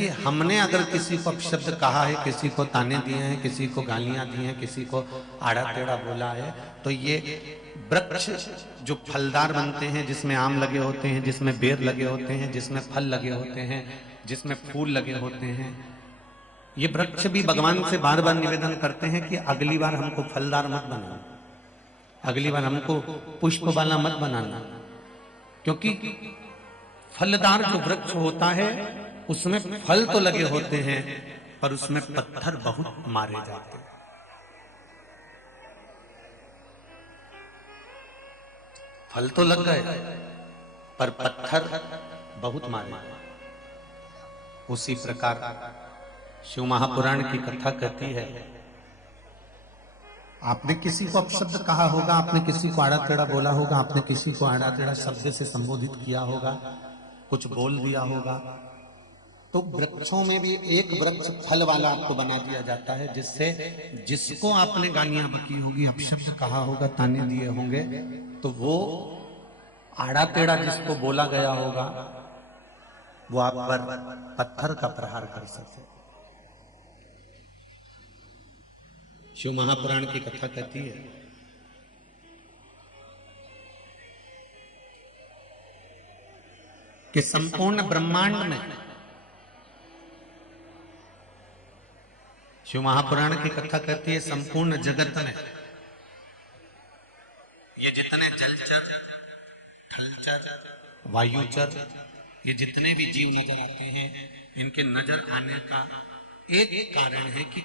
कि हमने अगर किसी को अपशब्द कहा है, किसी को ताने दिए हैं, किसी को गालियां दी हैं, किसी को आड़ा टेढ़ा बोला है, तो ये वृक्ष जो फलदार बनते हैं, जिसमें आम लगे होते हैं, जिसमें बेर लगे होते हैं, जिसमें फल लगे होते हैं, जिसमें फूल लगे होते हैं, ये वृक्ष भी भगवान से बार बार निवेदन करते हैं कि अगली बार हमको फलदार मत बनाना, अगली बार हमको पुष्प वाला मत बनाना, क्योंकि फलदार जो वृक्ष होता है उसमें फल तो लगे होते हैं पर उसमें पत्थर बहुत मारे जाते हैं। फल तो लग गए पर पत्थर बहुत मारे। उसी प्रकार शिव महापुराण की कथा कहती है, आपने किसी को अपशब्द कहा होगा, आपने किसी को आड़ा टेढ़ा बोला होगा, आपने किसी को आड़ा टेढ़ा शब्द से संबोधित किया होगा, कुछ बोल दिया होगा, तो वृक्षों में भी एक वृक्ष फल वाला आपको बना दिया जाता है, जिससे जिसको आपने गालियां बकी होगी, अपशब्द कहा होगा, ताने दिए होंगे, तो वो आड़ा टेढ़ा जिसको बोला गया होगा वो आप पर पत्थर का प्रहार कर सकते। शिव महापुराण की कथा कहती है कि संपूर्ण ब्रह्मांड में, शिव महापुराण की कथा कहती है संपूर्ण जगत में ये जितने जलचर, थलचर, वायुचर, ये जितने भी जीव नजर आते हैं, इनके नजर आने का एक कारण है कि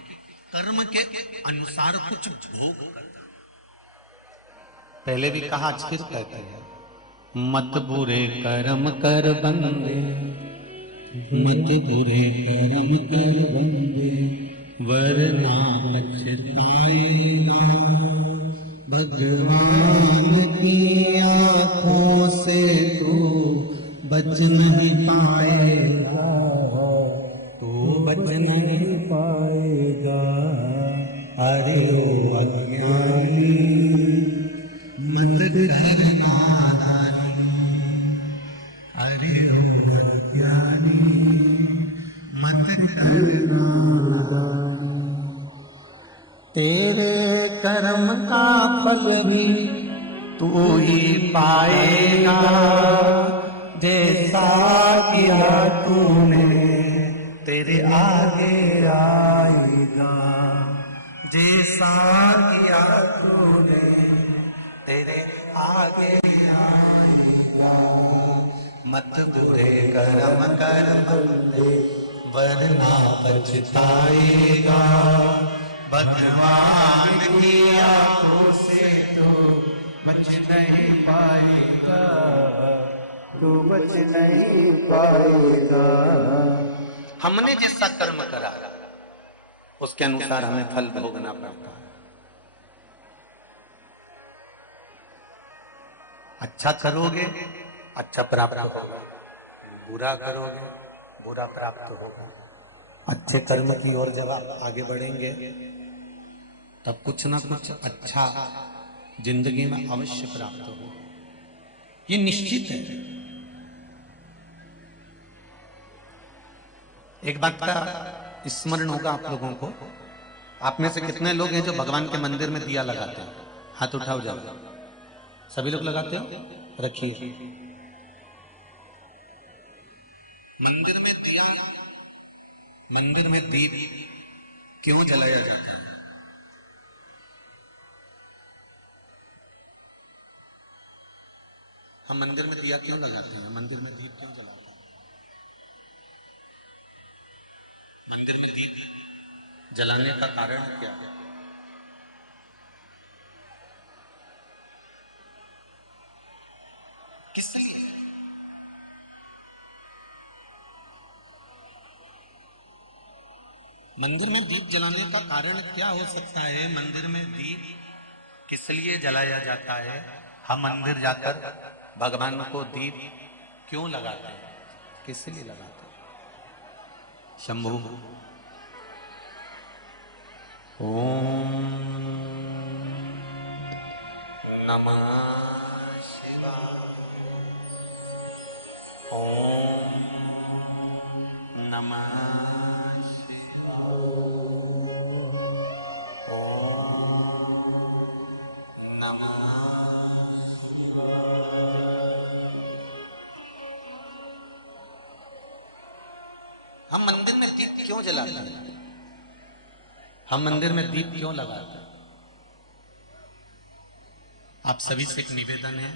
कर्म के अनुसार कुछ भोग करना। पहले भी कहा, आज फिर कहते हैं, मत बुरे कर्म कर बंदे, मत बुरे कर्म कर बंदे, वरना पछताएगा। भगवान की आंखों से तू बच नहीं पाएगा, तू बच नहीं पाएगा। अरे ओ अज्ञानी मत कर नादानी, अरे ओ अज्ञानी मत कर नादानी। तेरे कर्म का फल भी तू ही पाएगा, जैसा किया तूने तेरे आगे आएगा, जैसा किया तूने तेरे आगे आएगा। मत बुरे कर्म कर बंदे, वरना पछताएगा। भगवान की आंखों से तो बच नहीं पाएगा, तू बच नहीं पाएगा। हमने जैसा कर्म करा उसके अनुसार हमें फल भोगना पड़ता है। अच्छा करोगे अच्छा प्राप्त होगा, बुरा करोगे बुरा प्राप्त होगा। अच्छे कर्म की ओर जब आप आगे बढ़ेंगे तब कुछ ना कुछ अच्छा जिंदगी में अवश्य प्राप्त होगा, ये निश्चित है। एक बात का स्मरण होगा आप लोगों को, आप में से कितने लोग हैं जो भगवान के मंदिर में दिया लगाते हैं? हाथ उठाओ जाओ। सभी लोग लगाते हो? रखिए। मंदिर में दिया, मंदिर में दीप क्यों जलाया जाता है? हम मंदिर में दिया क्यों लगाते हैं? मंदिर में दीप क्यों जलाते हैं? मंदिर में दीप जलाने का कारण क्या है? किस लिए? मंदिर में दीप जलाने का कारण क्या हो सकता है? मंदिर में दीप किस लिए जलाया जाता है? हम मंदिर जाकर भगवान को दीप क्यों लगाते हैं? किस लिए लगाते हैं? शंभु ओम नमः शिवाय, ओम नमः हम मंदिर में दीप क्यों जलाते हैं? हम मंदिर में दीप क्यों लगाते हैं? आप सभी से एक निवेदन है,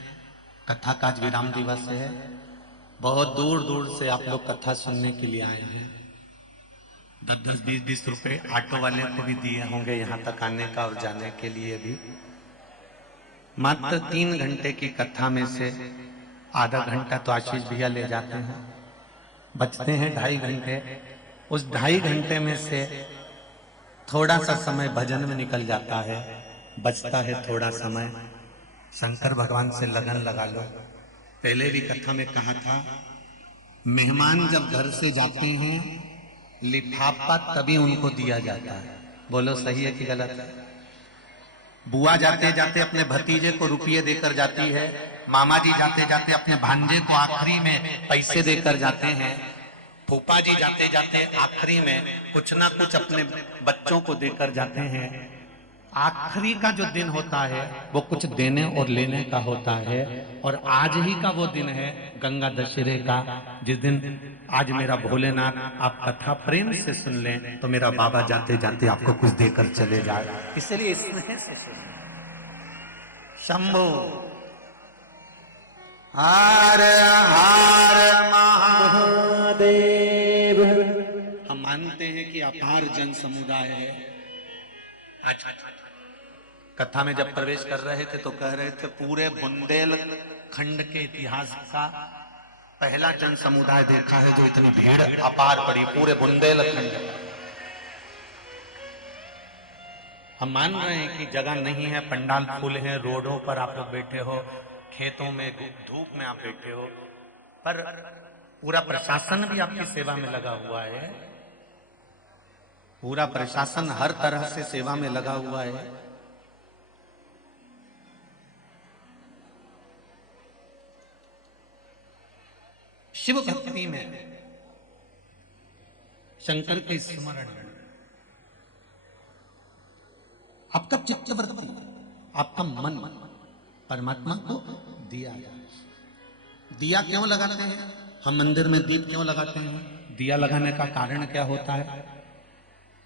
कथा का आज विराम दिवस है, बहुत दूर दूर से आप लोग कथा सुनने के लिए आए हैं। 10-10, 20-20 रुपए ऑटो वाले को भी दिए होंगे यहाँ तक आने का और जाने के लिए भी। मात्र 3 घंटे की कथा में से आधा घंटा तो आशीष भैया ले जाते हैं, बचते हैं 2.5 घंटे। उस 2.5 घंटे में से थोड़ा सा समय भजन में निकल जाता है, बचता है थोड़ा समय। शंकर भगवान से लगन लगा लो। पहले भी कथा में कहा था, मेहमान जब घर से जाते हैं लिफाफा तभी उनको दिया जाता है। बोलो सही है कि गलत है? बुआ जाते जाते अपने भतीजे को रुपये देकर जाती है, मामा जी जाते जाते अपने भांजे को आखिरी में पैसे देकर जाते हैं, फूफा जी जाते जाते आखिरी में कुछ ना कुछ अपने बच्चों को देकर जाते हैं। आखिरी का जो दिन होता है वो कुछ देने और लेने का होता है। और आज ही का वो दिन है गंगा दशहरे का, जिस दिन आज मेरा भोलेनाथ आप कथा प्रेम से सुन लें तो मेरा बाबा जाते जाते आपको कुछ देकर चले जाए। इसलिए स्नेह से सुन। शंभो हर हर महादेव। हम मानते हैं कि अपार जन समुदाय है। अच्छा, कथा में जब प्रवेश कर रहे थे तो कह रहे थे पूरे बुंदेलखंड के इतिहास का पहला जन समुदाय देखा है जो इतनी भीड़ अपार पड़ी पूरे बुंदेलखंड। हम मान रहे हैं कि जगह नहीं है, पंडाल फूल है, रोडों पर आप लोग बैठे हो, खेतों में धूप में आप बैठे हो, पर पूरा प्रशासन भी आपकी सेवा में लगा हुआ है। पूरा प्रशासन हर तरह से सेवा में लगा हुआ है। शिव भक्ति में, शंकर के स्मरण में आपका चित्तवृत्ति, आपका मन परमात्मा को दिया जाए। दिया क्यों लगाते हैं? हम मंदिर में दीप क्यों लगाते हैं? दिया लगाने का कारण क्या होता है?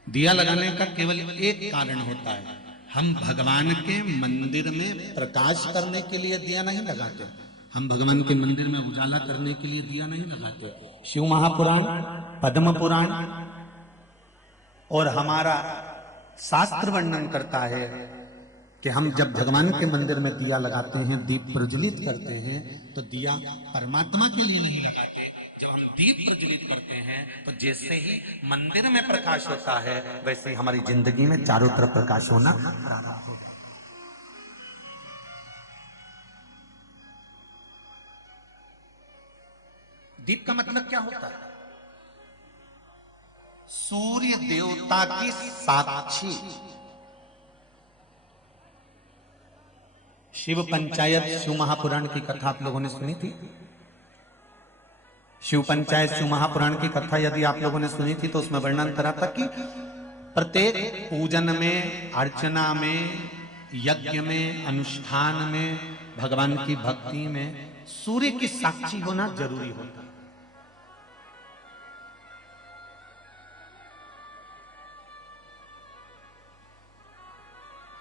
दिया लगाने का केवल एक कारण होता है, हम भगवान के मंदिर में प्रकाश करने के लिए दिया नहीं लगाते, हम भगवान के मंदिर में उजाला करने के लिए दिया नहीं लगाते। शिव महापुराण, पद्म पुराण और हमारा शास्त्र वर्णन करता है कि हम जब भगवान के मंदिर में दिया लगाते हैं, दीप प्रज्वलित करते हैं, तो दिया परमात्मा के लिए नहीं लगाते। जब हम दीप प्रज्वलित करते हैं तो जैसे ही मंदिर में प्रकाश होता है वैसे ही हमारी जिंदगी में चारों तरफ प्रकाश होना प्रारंभ हो जाता है। दीप का मतलब क्या होता है? सूर्य देवता की साक्षी। शिव पंचायत शिव महापुराण की कथा आप लोगों ने सुनी थी? शिव पंचायत शिव महापुराण की कथा यदि आप लोगों ने सुनी थी तो उसमें वर्णन करा था कि प्रत्येक पूजन में, अर्चना में, यज्ञ में, अनुष्ठान में, भगवान की भक्ति में सूर्य की साक्षी होना जरूरी होता है।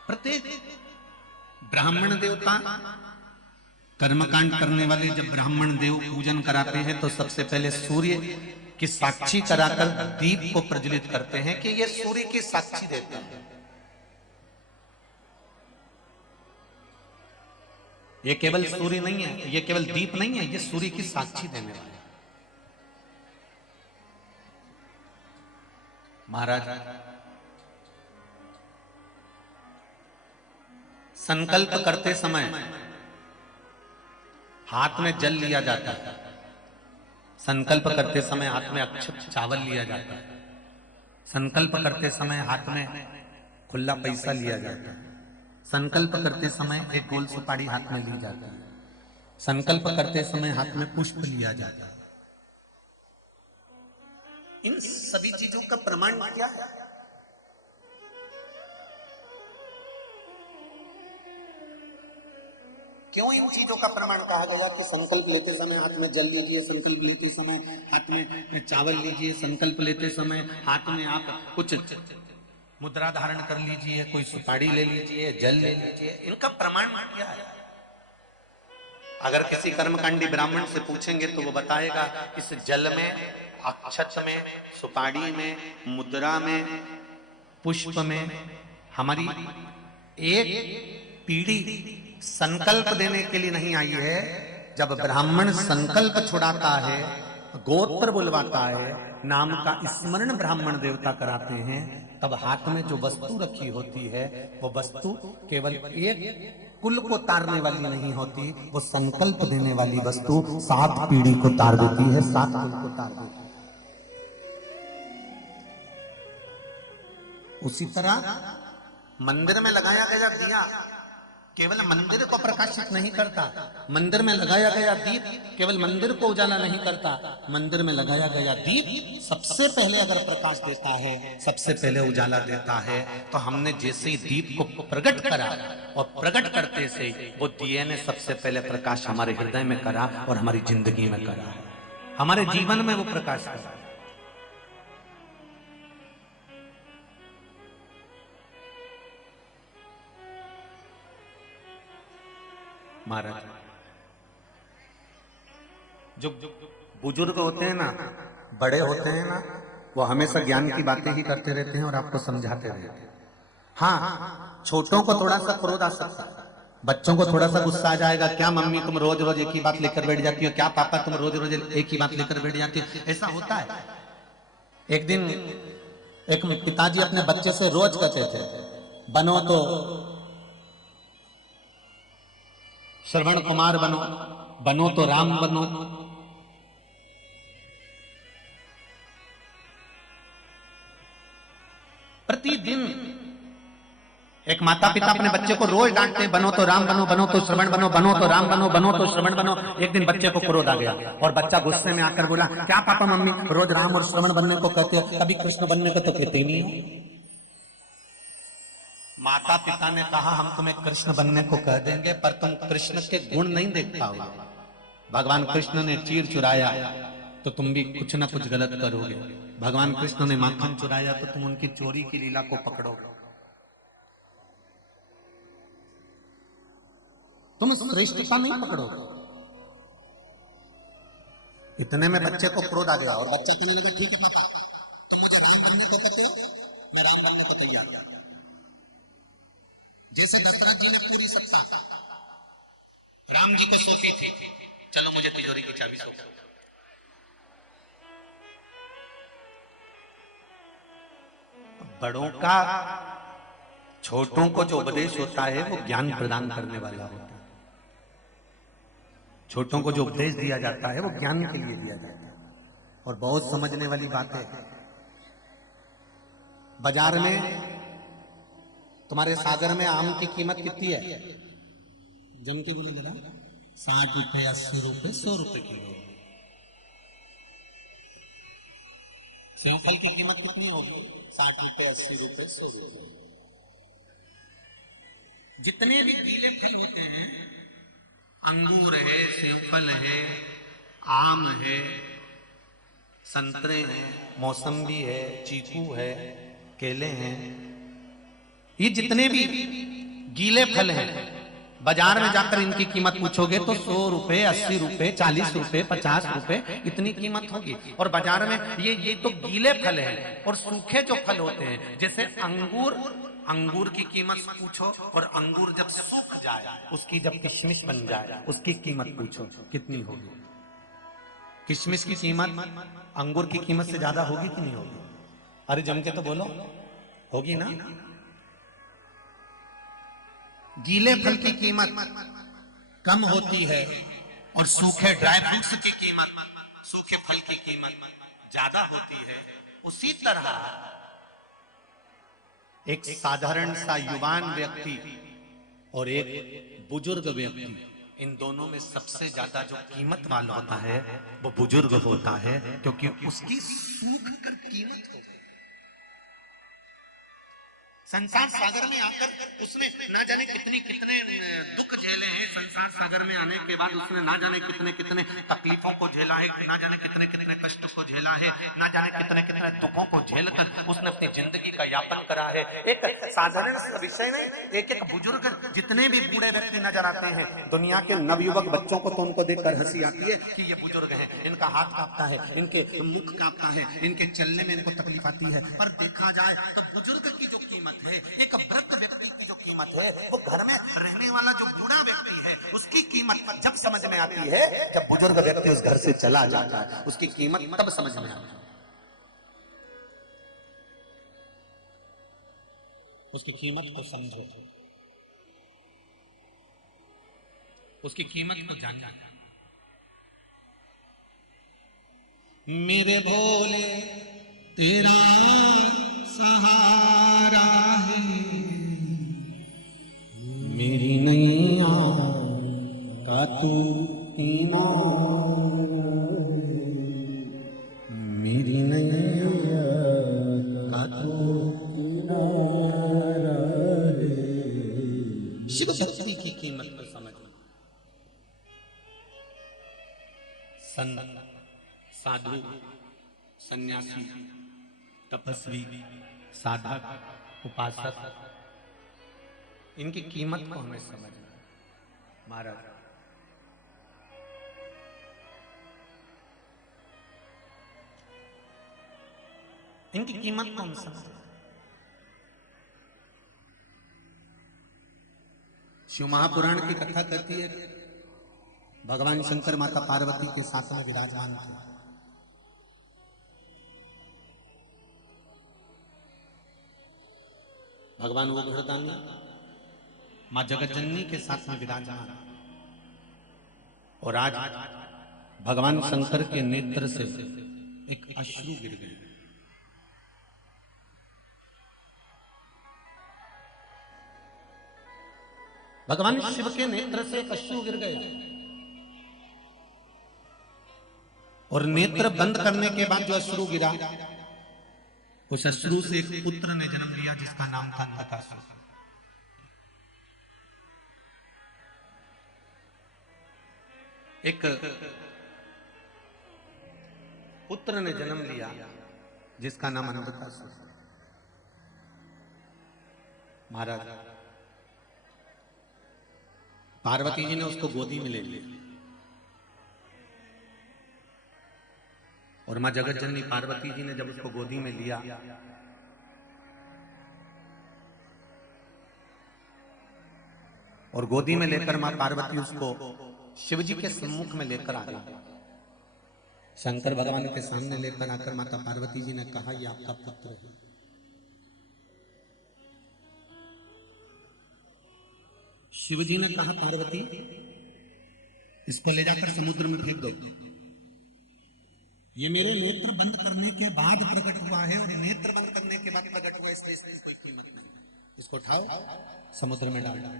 प्रत्येक ब्राह्मण देवता, कर्मकांड करने वाले जब ब्राह्मण देव पूजन कराते हैं तो सबसे पहले सूर्य की साक्षी कराकर दीप को प्रज्वलित करते हैं कि ये सूर्य की साक्षी देते हैं। ये केवल सूर्य नहीं है, ये केवल दीप नहीं है, ये सूर्य की साक्षी देने वाले। महाराज संकल्प करते समय हाथ में जल लिया जाता है, संकल्प करते समय हाथ में अक्षत चावल लिया जाता है, संकल्प करते समय हाथ में खुला पैसा लिया जाता है, संकल्प करते समय एक गोल सुपारी हाथ में ली जाती है, संकल्प करते समय हाथ में पुष्प लिया जाता है। इन सभी चीजों का प्रमाण क्या है? क्यों इन चीजों का प्रमाण कहा गया कि संकल्प लेते समय हाथ में जल लीजिए, संकल्प लेते समय हाथ में चावल लीजिए, संकल्प लेते समय हाथ में आप कुछ मुद्रा धारण कर लीजिए, कोई सुपारी ले लीजिए, जल ले लीजिए, इनका प्रमाण क्या है? अगर किसी कर्मकांडी ब्राह्मण से पूछेंगे तो वो बताएगा इस जल में, अक्षत में, सुपारी में, मुद्रा में, पुष्प में हमारी एक पीढ़ी संकल्प देने के लिए नहीं आई है। जब ब्राह्मण संकल्प छुड़ाता है, गोत्र बुलवाता है, नाम का स्मरण ब्राह्मण देवता कराते हैं, तब हाथ में जो वस्तु रखी होती है वो वस्तु केवल एक कुल को तारने वाली नहीं होती, वो संकल्प देने वाली वस्तु 7 पीढ़ी को तार देती है, 7 कुल को तार देती है। उसी तरह मंदिर में लगाया गया दिया केवल मंदिर को प्रकाशित नहीं करता, मंदिर में लगाया गया दीप केवल मंदिर को उजाला नहीं करता, मंदिर में लगाया गया दीप सबसे पहले अगर प्रकाश देता है, सबसे पहले उजाला देता है, तो हमने जैसे ही दीप को प्रकट करा और प्रकट करते से वो दिए ने सबसे पहले प्रकाश हमारे हृदय में करा और हमारी जिंदगी में करा, हमारे जीवन में वो प्रकाश करा। महाराज जो बुजुर्ग होते हैं ना, बड़े होते हैं ना, वो हमेशा ज्ञान की बातें ही करते रहते हैं और आपको समझाते रहते हैं। हाँ, छोटों को थोड़ा सा क्रोध आ सकता है, बच्चों को थोड़ा सा गुस्सा आ जाएगा, क्या मम्मी तुम रोज रोज एक ही बात लेकर बैठ जाती हो, क्या पापा तुम रोज रोज एक ही बात लेकर बैठ जाती हो, ऐसा होता है। एक दिन एक पिताजी अपने बच्चे से रोज कहते थे, बनो तो श्रवण कुमार बनो, बनो तो राम बनो। प्रतिदिन एक माता पिता अपने बच्चे को रोज डांटते, बनो तो राम बनो, बनो तो श्रवण बनो, बनो तो राम बनो, बनो तो श्रवण बनो। एक दिन बच्चे को क्रोध आ गया और बच्चा गुस्से में आकर बोला, क्या पापा मम्मी रोज राम और श्रवण बनने को कहते हो, कभी कृष्ण बनने को तो कहते ही नहीं। माता पिता ने कहा, हम तुम्हें कृष्ण बनने को कह देंगे, पर तुम कृष्ण के गुण नहीं देख पाओगे। भगवान कृष्ण ने चीर चुराया तो तुम भी कुछ ना कुछ गलत करोगे, भगवान कृष्ण ने माखन चुराया तो तुम उनकी चोरी की लीला को पकड़ोगे, तुम श्रेष्ठता नहीं पकड़ोगे। इतने में बच्चे को क्रोध आ गया और बच्चा कहने लगा, ठीक है पापा, तुम मुझे राम बनने को कहते हो, मैं राम बनने को तैयार हूं। जैसे दशरथ जी ने पूरी सत्ता राम जी को सौंपी थी, चलो मुझे तिजोरी की चाबी सौंपो। बड़ों का छोटों को जो उपदेश होता है वो ज्ञान प्रदान करने वाला होता है। छोटों को जो उपदेश दिया जाता है वो ज्ञान के लिए दिया जाता है। और बहुत समझने वाली बात है, बाजार में तुम्हारे सागर में आम की कीमत कितनी है? जम के बोले जरा। 60 रुपए, 80 रुपए, 100 रुपए किलो। सेवफल की कीमत कितनी होगी? 60 रुपए, 80 रुपए, 100 रुपए। जितने भी गीले फल होते हैं, अंगूर है, सेवफल है, आम है, संतरे हैं, मौसम्बी है, चीकू है, केले हैं, ये जितने भी गीले फल हैं, बाजार में जाकर इनकी कीमत पूछोगे तो 100 रुपए, 80 रुपए, 40 रुपए, 50 रुपए इतनी कीमत होगी। और बाजार में ये तो गीले फल हैं। और सूखे जो फल होते हैं, जैसे अंगूर की कीमत पूछो, और अंगूर जब सूख जाए, उसकी जब किशमिश बन जाए, उसकी कीमत पूछो कितनी होगी। किशमिश की कीमत अंगूर की कीमत से ज्यादा होगी कि नहीं होगी? अरे जम के तो बोलो, होगी ना। गीले फल की कीमत कम होती है और सूखे ड्राई फ्रूट्स की कीमत, सूखे फल की कीमत ज्यादा होती है। उसी तरह एक साधारण सा युवान व्यक्ति और एक बुजुर्ग व्यक्ति, इन दोनों में सबसे ज्यादा जो कीमत वाला होता है वो बुजुर्ग होता है, क्योंकि उसकी सूख कर कीमत हो गई। संसार सागर में आकर उसने ना जाने कितने कितने दुख झेले हैं। संसार सागर में आने के बाद उसने ना जाने कितने कितने तकलीफों को झेला है, ना जाने कितने कितने कष्ट को झेला है, ना जाने कितने कितने दुखों को झेलकर उसने अपनी जिंदगी का यापन करा है। एक साधारण विषय नहीं, एक एक बुजुर्ग जितने भी बूढ़े व्यक्ति नजर आते हैं दुनिया के नवयुवक बच्चों को, तो उनको देखकर हंसी आती है कि ये बुजुर्ग हैं, इनका हाथ कांपता है, इनके मुख कांपता है, इनके चलने में इनको तकलीफ आती है। पर देखा जाए तो बुजुर्ग की जो कीमत है, एक वृद्ध व्यक्ति की जो कीमत है, वो घर में रहने वाला जो बूढ़ा व्यक्ति है उसकी कीमत जब समझ में आती है जब बुजुर्ग व्यक्ति उस घर से चला जाता है, उसकी कीमत तब समझ में आती है। उसकी कीमत को समझो, उसकी कीमत को जानो। मेरे भोले तेरा सहारा है, मेरी नैया का तू किनारा, मेरी नैया का तू किनारा है। शिव शक्ति की कीमत को समझो। संत, साधु, सन्यासी, तपस्वी, साधक, उपासक, इनकी कीमत को हमें समझना है। महाराज इनकी कीमत को हम समझें। शिव महापुराण की कथा कहती है भगवान शंकर माता पार्वती के साथ में विराजमान थे। भगवान वो घरदानी मां जगतजननी के साथ में विराजमान, और आज भगवान शंकर के नेत्र से एक अश्रु गिर गए। भगवान शिव के नेत्र से एक अश्रु गिर गया, और नेत्र बंद करने के बाद जो अश्रु गिरा, उस अश्रु से एक पुत्र ने जन्म लिया जिसका नाम था नरकासुर। एक पुत्र ने जन्म लिया जिसका नाम नरकासुर। महाराज पार्वती जी ने उसको गोदी में ले लिया, और मां जगत जननी पार्वती जी ने जब उसको गोदी में लिया और गोदी में लेकर मां पार्वती उसको शिव जी के सम्मुख में लेकर आ गई। शंकर भगवान के सामने लेकर आकर माता पार्वती जी ने कहा, ये आपका पुत्र है। शिव जी ने कहा, पार्वती इसको ले जाकर समुद्र में फेंक दो। ये मेरे नेत्र बंद करने के बाद प्रकट हुआ है, और नेत्र बंद करने के बाद प्रकट हुआ, इसलिए इसकी कीमत नहीं। इसको उठाओ, समुद्र में डाल दो।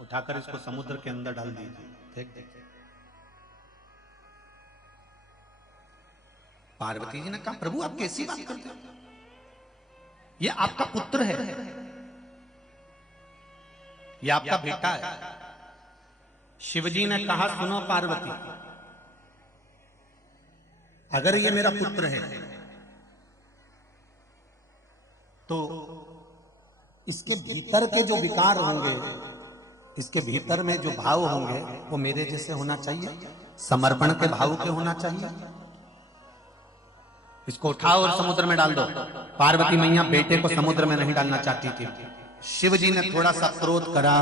उठाकर इसको समुद्र के अंदर डाल दीजिए, फेंक दीजिए। पार्वती जी ने कहा, प्रभु आप कैसी बात करते हो, ये आपका पुत्र है, ये आपका बेटा है। शिवजी ने कहा, सुनो पार्वती, अगर ये मेरा पुत्र है तो इसके भीतर के जो विकार होंगे, इसके भीतर में जो भाव होंगे वो मेरे जैसे होना चाहिए, समर्पण के भाव के होना चाहिए। इसको उठाओ और समुद्र में डाल दो। पार्वती मैया बेटे को समुद्र में नहीं डालना चाहती थी। शिव जी ने थोड़ा सा क्रोध करा,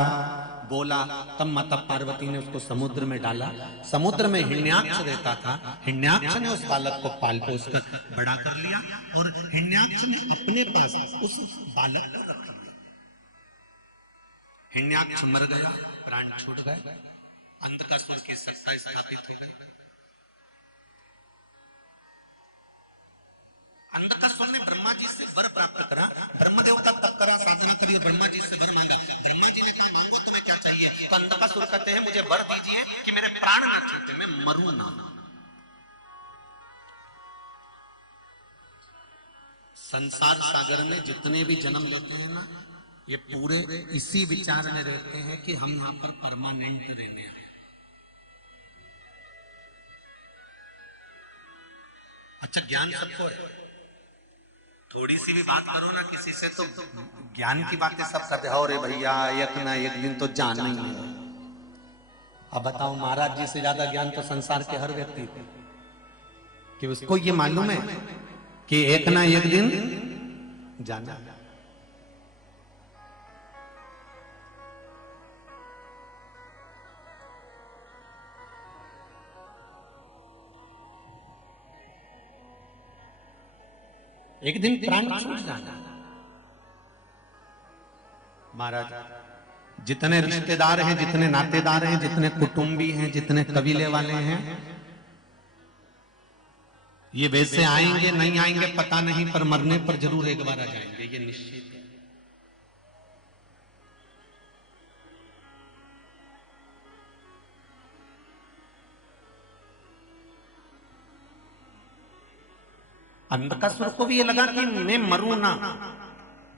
बोला, तब माता पार्वती ने उसको समुद्र में डाला। समुद्र में हिरण्याक्ष रहता था, हिरण्याक्ष ने उस बालक को पाल पोस कर बड़ा कर लिया, और हिरण्याक्ष ने अपने पास उस बालक को रख लिया। हिरण्याक्ष मर गया, प्राण छूट गए, अंधकासुर की सत्ता स्थापित हो गई। अंधकासुर ने ब्रह्मा जी से वर प्राप्त करा, ब्रह्मदेव करी और ब्रह्मा जी से वर मांगा। ब्रह्मा जी ने कहा मांगो तुम्हें क्या चाहिए? तो अंधकासुर कहते हैं मुझे वर दीजिए कि मेरे प्राण न छूटे, मैं मरूं ना। संसार सागर में जितने भी जन्म लेते हैं ना, ये पूरे इसी विचार में रहते हैं कि हम यहाँ पर परमानेंट रहने आए। अच्छा, ज्ञान सबको है, थोड़ी सी भी बात करो ना किसी से तो ज्ञान की बातें सब करते हो। अरे भैया एक ना एक दिन तो जाना ही है। अब बताओ, महाराज जी से ज्यादा ज्ञान तो संसार के हर व्यक्ति को, कि उसको ये मालूम है कि एक ना एक दिन जाना। एक दिन प्राण छूट जाना। महाराज, जितने रिश्तेदार हैं, जितने नातेदार हैं, जितने कुटुंबी हैं, जितने कबीले वाले हैं, ये वैसे आएंगे नहीं आएंगे पता नहीं, पर मरने पर जरूर एक बार आ जाएंगे, ये निश्चित है। अंधकासुर को भी ये लगा कि मैं मरूं ना।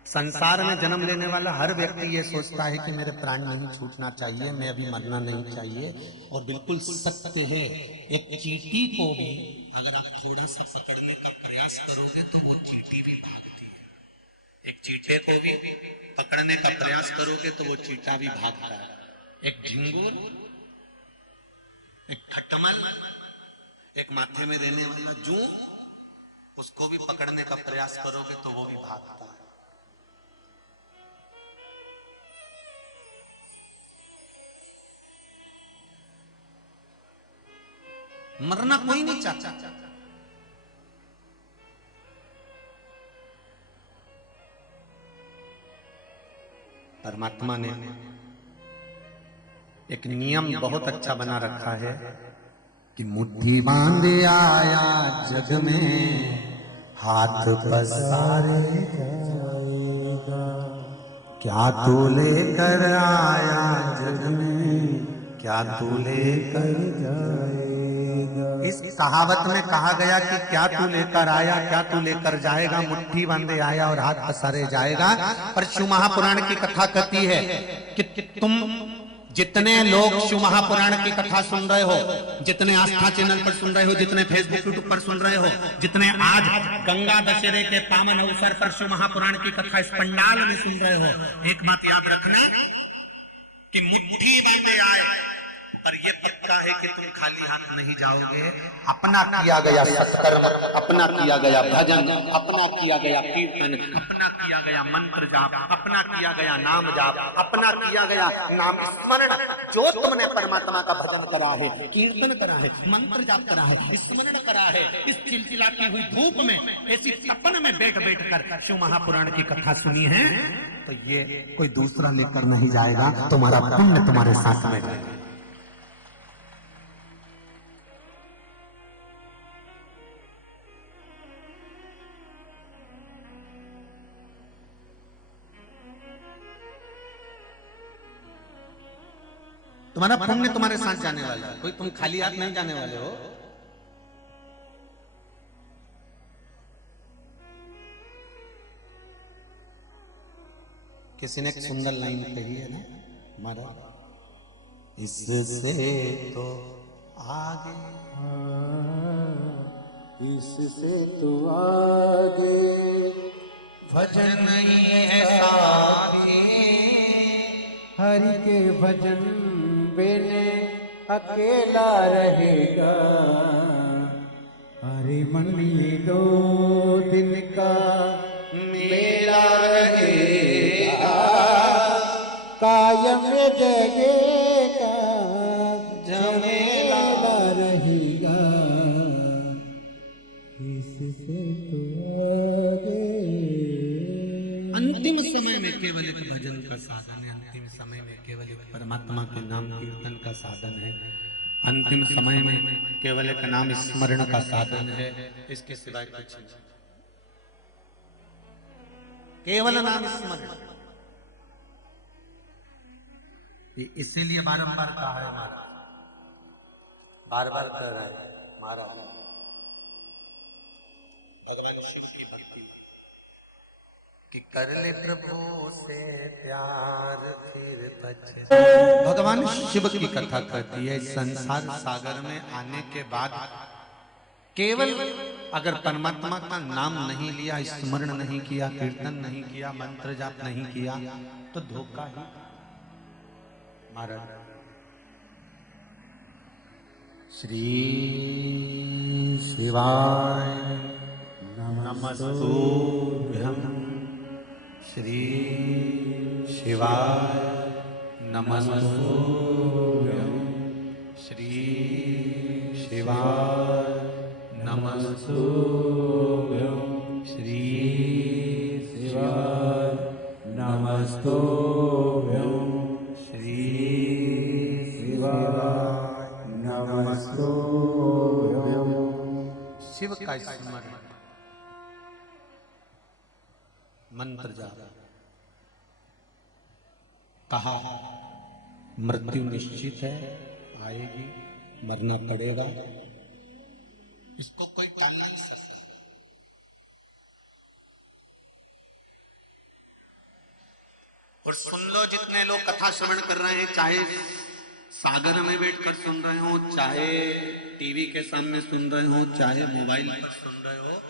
संसार में जन्म लेने वाला हर व्यक्ति ये सोचता है कि मेरे प्राण नहीं छूटना चाहिए, मैं अभी मरना नहीं चाहिए। और बिल्कुल सत्य है, एक चींटी को भी अगर आप थोड़ा सा पकड़ने का प्रयास करोगे तो वो चींटी भी भागती है। एक चींटे को भी पकड़ने का प्रयास करोगे तो वो चींटा भी भागता है। एक झिंगुर, एक खटमल, एक माथे में रहने वाला जू, उसको भी पकड़ने का प्रयास करोगे तो वो भी भागता है। मरना कोई नहीं चाहता। परमात्मा ने एक नियम बहुत अच्छा बना रखा है कि मुट्ठी बांध आया जग में, हाथ पसार जाएगा। क्या तू लेकर आया जग में, क्या तू लेकर जाएगा। इस कहावत में कहा गया कि क्या तू लेकर आया, क्या तू लेकर जाएगा, मुट्ठी बांधे आया और हाथ पसारे जाएगा। पर शिव महापुराण की कथा कहती है कि तुम जितने लोग शिव महापुराण की कथा सुन रहे हो, जितने आस्था चैनल पर सुन रहे हो, जितने फेसबुक यूट्यूब पर सुन रहे हो, जितने आज गंगा दशहरे के पावन अवसर पर शिव महापुराण की कथा इस पंडाल में सुन रहे हो, एक बात याद रखना कि मुट्ठी बांधे आए, पर ये पक्का है कि तुम खाली हाथ नहीं जाओगे। अपना किया गया सत्कर्म, अपना किया गया भजन, अपना किया गया कीर्तन, अपना किया गया मंत्र जाप, अपना किया गया नाम जाप, अपना किया गया नाम स्मरण, जो तुमने परमात्मा का भजन करा है, कीर्तन करा है, मंत्र जाप करा है, स्मरण करा है, इस चिलचिलाती हुई धूप में, ऐसी तपन में बैठ बैठ कर शिव महापुराण की कथा सुनी है, तो ये कोई दूसरा लेकर नहीं जाएगा, तुम्हारा पुण्य तुम्हारे साथ में है। तुम्हारा पुण्य तुम्हारे साथ जाने वाला है, कोई तुम खाली हाथ नहीं जाने वाले हो। किसी ने एक सुंदर लाइन कही है ना, हमारा इससे तो आगे, इससे तो आगे भजन नहीं है साथी, हरि के भजन बिने अकेला रहेगा। हरे मन ये 2 दिन का मेला रहेगा, कायम जगेगा झमेला रहेगा। इससे तो आगे अंतिम समय में केवल एक भजन का साधन है, अंतिम समय में केवल एक परमात्मा के नाम कीर्तन का साधन है, अंतिम समय में केवल एक नाम स्मरण का साधन है, इसके सिवाय कुछ नहीं। केवल नाम स्मरण। इसीलिए बारंबार कहा है महाराज, बार बार कह रहा है महाराज भगवान शिव की भक्ति कि कर ले प्रभु से प्यार फिर पछताए। भगवान शिव की कथा कहती है संसार सागर में आने के बाद केवल अगर परमात्मा का नाम नहीं लिया, स्मरण नहीं किया, कीर्तन नहीं किया, मंत्र जाप नहीं किया तो धोखा ही। महाराज श्री शिवाय नमस्तुभ्यं, श्री शिवाय नमस्तुभ्यं, श्री शिवाय नमस्तुभ्यं, श्री शिवाय नमस्तुभ्यं, श्री शिवाय नमस्तुभ्यं। शिव का स्मरण, मंत्र जाप, कहा मृत्यु निश्चित है, आएगी, मरना पड़ेगा, इसको कोई टाल नहीं सकता। और सुन लो जितने लोग कथा श्रवण कर रहे हैं, चाहे सागर में बैठकर सुन रहे हो, चाहे टीवी के सामने सुन रहे हो, चाहे मोबाइल पर सुन रहे हो,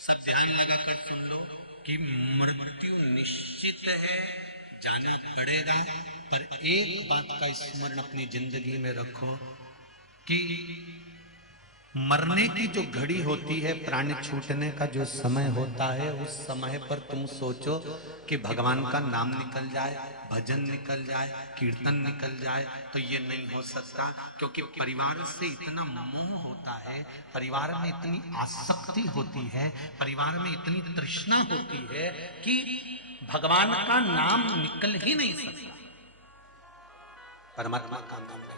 सब ध्यान लगाकर सुन लो कि मृत्यु निश्चित है, जाना पड़ेगा। पर एक बात का स्मरण अपनी जिंदगी में रखो कि मरने की जो घड़ी होती है, प्राण छूटने का जो समय होता है, उस समय पर तुम सोचो कि भगवान का नाम निकल जाए, भजन निकल जाए, कीर्तन निकल जाए, तो ये नहीं हो सकता। क्योंकि परिवार से इतना मोह होता है, परिवार में इतनी आसक्ति होती है, परिवार में इतनी तृष्णा होती है कि भगवान का नाम निकल ही नहीं सकता, परमात्मा का नाम नहीं।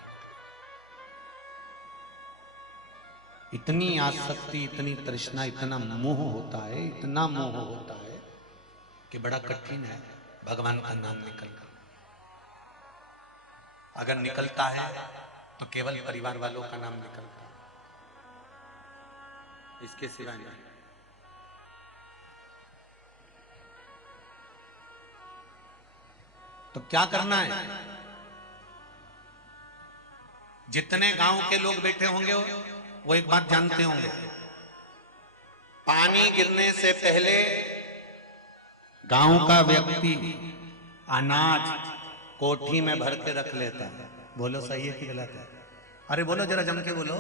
इतनी आसक्ति, इतनी तृष्णा, इतना मोह होता है, इतना मोह होता है कि बड़ा कठिन है भगवान का नाम निकलना। अगर निकलता है तो केवल परिवार वालों का नाम निकलता है, इसके सिवा नहीं। तो क्या करना है? जितने गांव के लोग बैठे होंगे वो एक बात जानते होंगे, पानी गिरने से पहले गांव का व्यक्ति अनाज कोठी में भर के रख लेता है। बोलो सही है कि गलत है? अरे बोलो जरा जम के बोलो।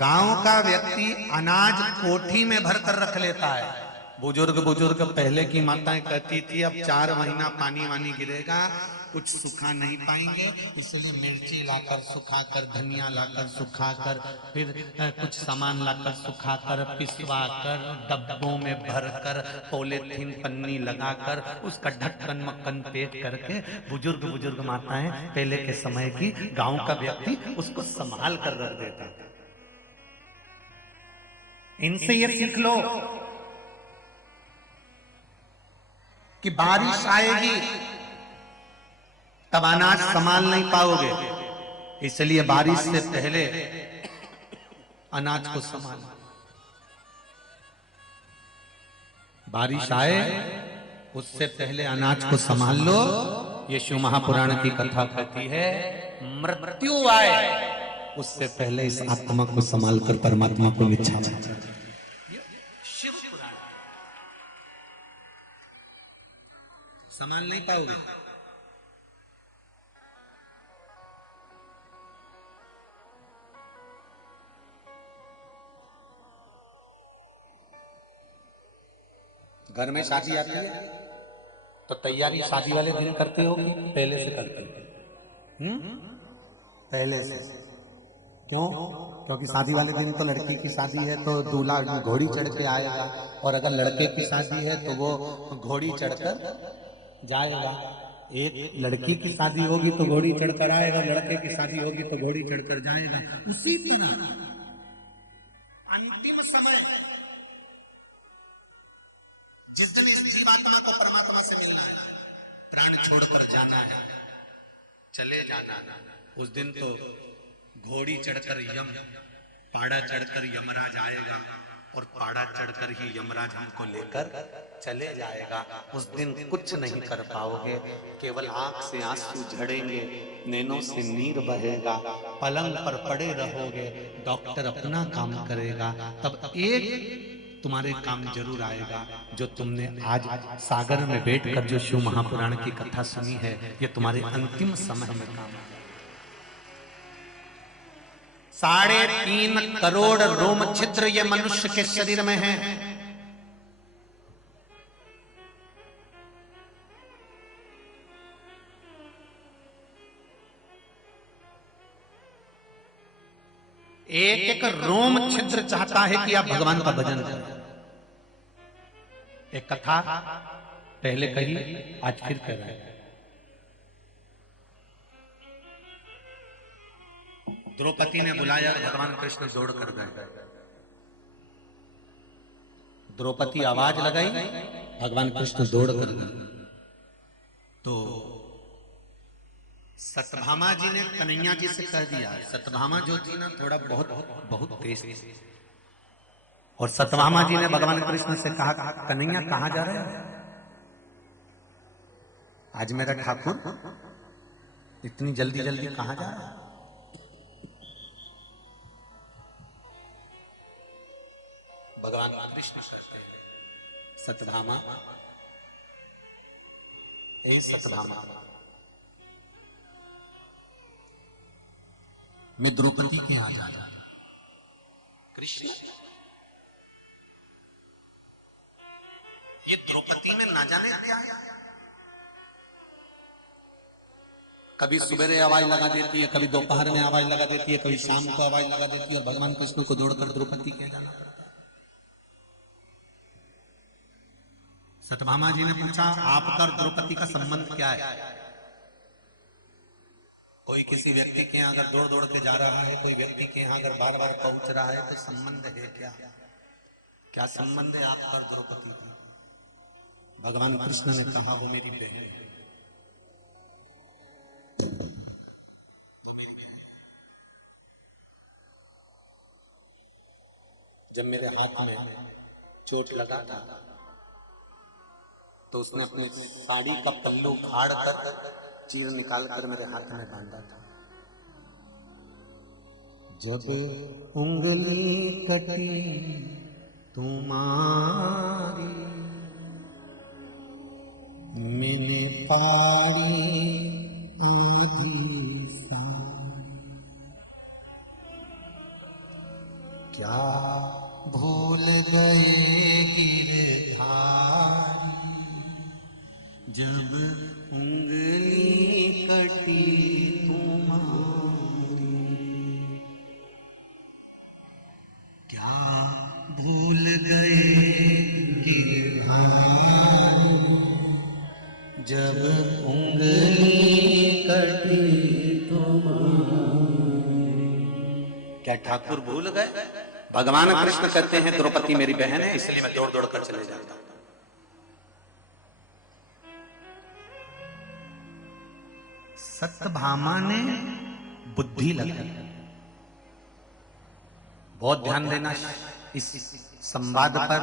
गांव का व्यक्ति अनाज कोठी में भर कर रख लेता है। बुजुर्ग पहले की माताएं कहती थी अब 4 महीना पानी वानी गिरेगा, कुछ सुखा नहीं पाएंगे, इसलिए मिर्ची लाकर सुखाकर, धनिया लाकर सुखाकर, फिर कुछ सामान लाकर सुखाकर, पिसवा कर, डब्बों में भरकर, पॉलीथीन पन्नी लगाकर, उसका ढक्कन मक्कन पेट करके बुजुर्ग माताएं पहले के समय की गांव का व्यक्ति उसको संभाल कर रख देता। इनसे ये सीख लो कि बारिश आएगी तब अनाज संभाल नहीं पाओगे, इसलिए बारिश से पहले अनाज को संभालो। बारिश आए उससे पहले अनाज को संभाल लो। ये शिव महापुराण की कथा कहती है मृत्यु आए उससे पहले इस आत्मा को संभाल कर परमात्मा को निछावर कर। शिव पुराण संभाल नहीं पाओगे। घर में शादी आती है तो तैयारी शादी वाले दिन करते हो कि पहले से करते हो? पहले से। क्यों? क्योंकि शादी वाले दिन तो लड़की की शादी है तो दूल्हा घोड़ी चढ़ के आएगा, और अगर लड़के की शादी है तो वो घोड़ी चढ़कर जाएगा। एक लड़की की शादी होगी तो घोड़ी चढ़कर आएगा, लड़के की शादी होगी तो घोड़ी चढ़कर जाएगा। उसी तरह अंतिम समय जिस दिन इस जीवात्मा को परमात्मा से मिलना है, प्राण छोड़कर जाना है, चले जाना। उस दिन तो घोड़ी चढ़कर पाड़ा चढ़कर यमराज आएगा और पाड़ा चढ़कर ही यमराज हमको लेकर चले जाएगा। उस दिन कुछ नहीं कर पाओगे, केवल आंख से आंसू झड़ेंगे, नैनों से नीर बहेगा, पलंग पर पड़े रहोगे, डॉक्टर अपना काम करेगा, तब एक तुम्हारे काम जरूर आएगा, जो तुमने आज सागर में बैठकर जो शिव महापुराण की कथा सुनी है, ये तुम्हारे अंतिम समय में काम आएगा। 3.5 करोड़ रोम छिद्र ये मनुष्य के शरीर में है। एक एक रोम छिद्र चाहता है कि आप भगवान का भजन करें। एक कथा पहले कही, आज फिर कह रहे हैं। द्रौपदी ने बुलाया और भगवान कृष्ण दौड़ कर गए। द्रौपदी आवाज लगाई, भगवान कृष्ण दौड़ कर गए। तो सत्यभामा जी ने कन्हैया जी से कह दिया। सत्यभामा जो थी ना, थोड़ा बहुत तेज थी, और सत्यभामा जी ने भगवान कृष्ण से कहा, कन्हैया कहां जा रहे हैं आज मेरा ठाकुर, इतनी जल्दी जल्दी कहां जा रहा है? भगवान कृष्ण कहते हैं, सत्यभामा, हे सत्यभामा, मैं द्रौपदी के यहाँ जा रहा हूं। कृष्ण, ये द्रौपदी में ना जाने क्या है, कभी सुबह आवाज लगा देती है, कभी दोपहर में आवाज लगा देती है, कभी शाम को आवाज लगा देती है, और भगवान कृष्ण को दौड़कर द्रौपदी के जाना पड़ता है। सत्यभामा जी ने पूछा, आपका और द्रौपदी का संबंध क्या है? कोई किसी व्यक्ति के यहाँ अगर दौड़ दौड़ के जा रहा है, कोई व्यक्ति के यहाँ अगर बार बार पहुंच रहा है, तो संबंध है क्या? क्या संबंध है आपका और द्रौपदी का? भगवान कृष्ण ने कहा, वो मेरी बहन है। जब मेरे हाथ में चोट लगा था, तो उसने अपनी साड़ी का पल्लू फाड़ कर चीर निकाल कर मेरे हाथ में बांधा था। जब उंगली कटी तुम्हारी, मैंने पाड़ी आधी साड़ी, क्या भूल गए गिरधारी, जब उंगली कटी तुम्हारी, क्या भूल गए गिरधारी, जब उंगली कटी तुम्हारी। क्या ठाकुर भूल गए? भगवान कृष्ण कहते हैं, द्रौपदी मेरी बहन है, इसलिए मैं दौड़ दौड़ कर चले जाता हूं। सत्यभामा ने बुद्धि लगाई। बहुत ध्यान देना इस संवाद पर।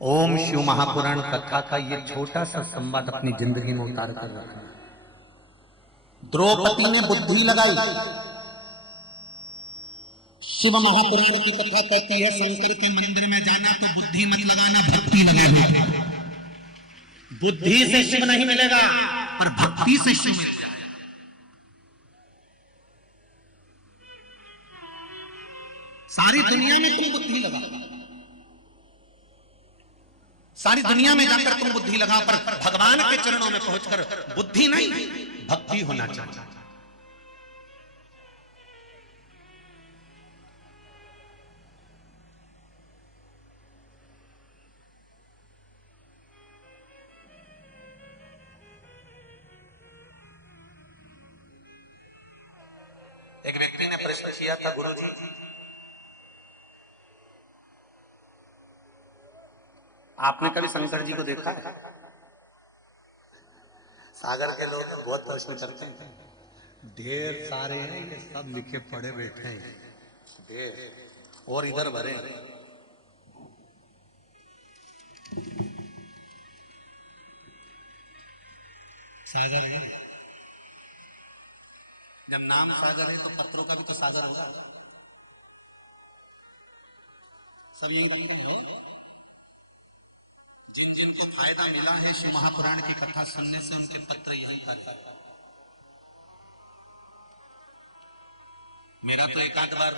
ओम शिव महापुराण कथा का ये छोटा सा संवाद अपनी जिंदगी में उतार कर रखना। द्रौपदी ने बुद्धि लगाई। शिव महापुराण की कथा कहती है, शंकर के मंदिर में जाना तो बुद्धि मत लगाना, भक्ति लगाना। बुद्धि से शिव नहीं मिलेगा, पर भक्ति से शिव मिलेगा। सारी दुनिया में तुम बुद्धि लगा, सारी दुनिया में जाकर तुम बुद्धि लगा, पर भगवान के चरणों में पहुंचकर बुद्धि नहीं, भक्ति होना चाहिए। एक व्यक्ति ने प्रश्न किया था, गुरुजी आपने कभी शंकर जी को देखा है? सागर के लोग बहुत प्रश्न करते हैं। ढेर सारे हैं, ये सब लिखे पड़े बैठे हैं ढेर, और इधर भरे। सागर है, जब नाम सागर है तो पत्रों का भी तो सागर है। सब यही रखते हो। जिन जिनको फायदा मिला है शिव महापुराण की कथा सुनने से, उनके पत्र यहीं आता है। मेरा तो एक आध बार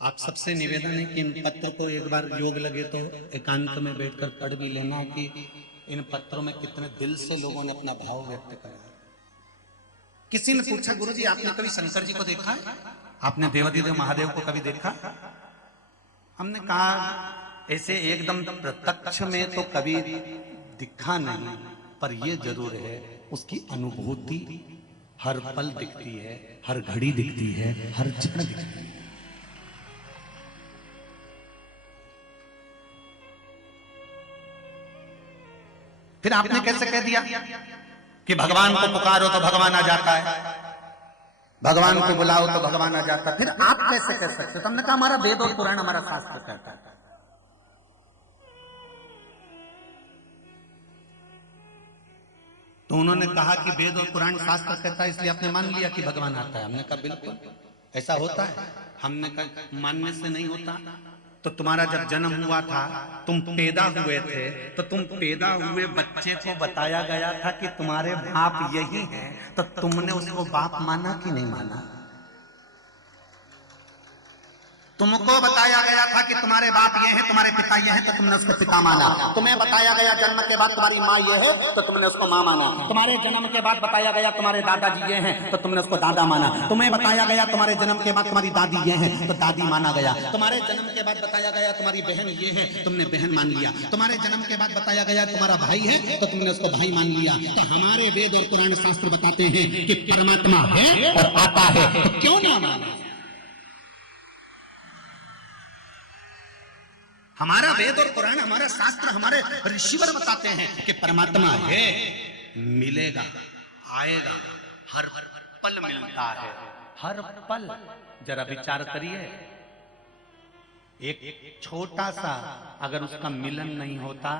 आप सबसे निवेदन है कि इन पत्र को एक बार योग लगे तो एकांत में बैठकर पढ़ भी लेना कि इन पत्रों में कितने दिल से लोगों ने अपना भाव व्यक्त करा। किसी ने पूछा, गुरुजी आपने कभी शंकर जी को देखा है? आपने देवादिदेव महादेव को कभी देखा? हमने कहा ऐसे एकदम प्रत्यक्ष में तो कभी दिखा नहीं, पर यह जरूर है उसकी अनुभूति हर पल दिखती है, हर घड़ी दिखती है, हर क्षण दिखती है। फिर आपने कैसे कह दिया कि भगवान को पुकारो तो भगवान आ जाता है, भगवान को बुलाओ तो भगवान आ जाता है? फिर आप कैसे कह सकते? तो हमने कहा हमारा वेद और पुराण, हमारा शास्त्र कहता है। तो उन्होंने कहा कि वेद और पुराण शास्त्र कहता है, इसलिए आपने मान लिया कि भगवान आता है। हमने कहा बिल्कुल ऐसा होता है। हमने कहा मानने से नहीं होता। तो तुम्हारा जब जन्म हुआ था, तुम पैदा हुए थे, तो तुम पैदा हुए बच्चे को बताया गया था कि तुम्हारे बाप यही हैं, तो तुमने उसको बाप माना कि नहीं माना? तुमको बताया गया था कि तुम्हारे बाप ये हैं, तुम्हारे पिता ये हैं, तो तुमने उसको पिता माना। तुम्हें बताया गया जन्म के बाद तुम्हारी माँ ये है, तो तुमने उसको माँ माना। तुम्हारे जन्म के बाद बताया गया तुम्हारे दादाजी ये हैं, तो तुमने उसको दादा माना। तुम्हें बताया गया तुम्हारे जन्म के बाद तुम्हारी दादी ये हैं, तो दादी माना गया। तुम्हारे जन्म के बाद बताया गया तुम्हारी बहन ये है, तुमने बहन मान लिया। तुम्हारे जन्म के बाद बताया गया तुम्हारा भाई है, तो तुमने उसको भाई मान लिया। तो हमारे वेद और पुराण शास्त्र बताते हैं कि परमात्मा है और आता है, तो क्यों ना माना? हमारा वेद और पुराण, हमारा शास्त्र, हमारे ऋषिवर बताते हैं कि परमात्मा है, मिलेगा, आएगा, हर पल मिलता है, हर पल। जरा विचार करिए, एक छोटा सा अगर उसका मिलन नहीं होता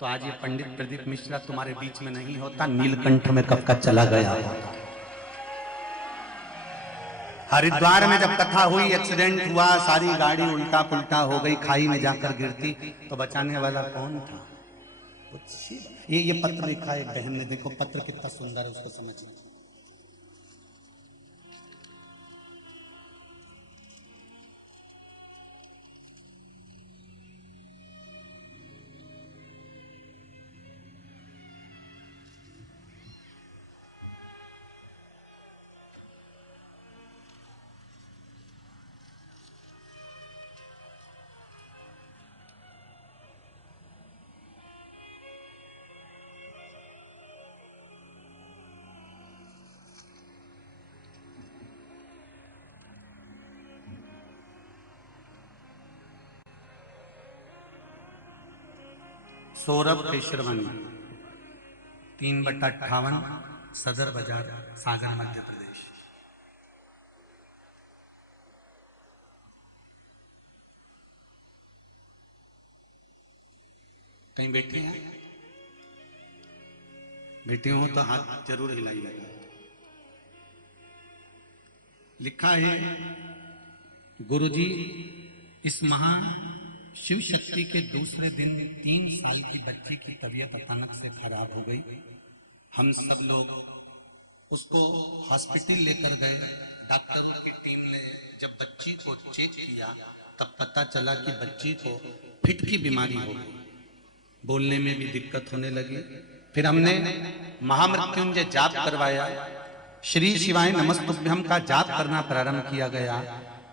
तो आज ये पंडित प्रदीप मिश्रा तुम्हारे बीच में नहीं होता, नीलकंठ में कब का चला गया होता। हरिद्वार में जब कथा हुई, एक्सीडेंट हुआ, सारी गाड़ी उल्टा पुल्टा हो गई, खाई में जाकर गिरती, तो बचाने वाला कौन था? ये पत्र लिखा है एक बहन ने, देखो पत्र कितना सुंदर है, उसको समझना। सौरभ केशरवानी, 3/58, सदर बाजार, सागर, मध्य प्रदेश। कहीं बैठे हैं? बैठे हो तो हाथ जरूर हिलाइएगा। लिखा है, गुरुजी इस महान शिव शक्ति के दूसरे दिन 3 साल की बच्ची की तबीयत अचानक से खराब हो गई। हम सब लोग उसको हॉस्पिटल लेकर गए। डॉक्टरों की टीम ने जब बच्ची को चेक किया तब पता चला कि बच्ची को फिट की बीमारी हो गई, बोलने में भी दिक्कत होने लगी। फिर हमने महामृत्युंजय जाप करवाया, श्री शिवाय नमस्तुभ्यम का जाप करना प्रारंभ किया गया।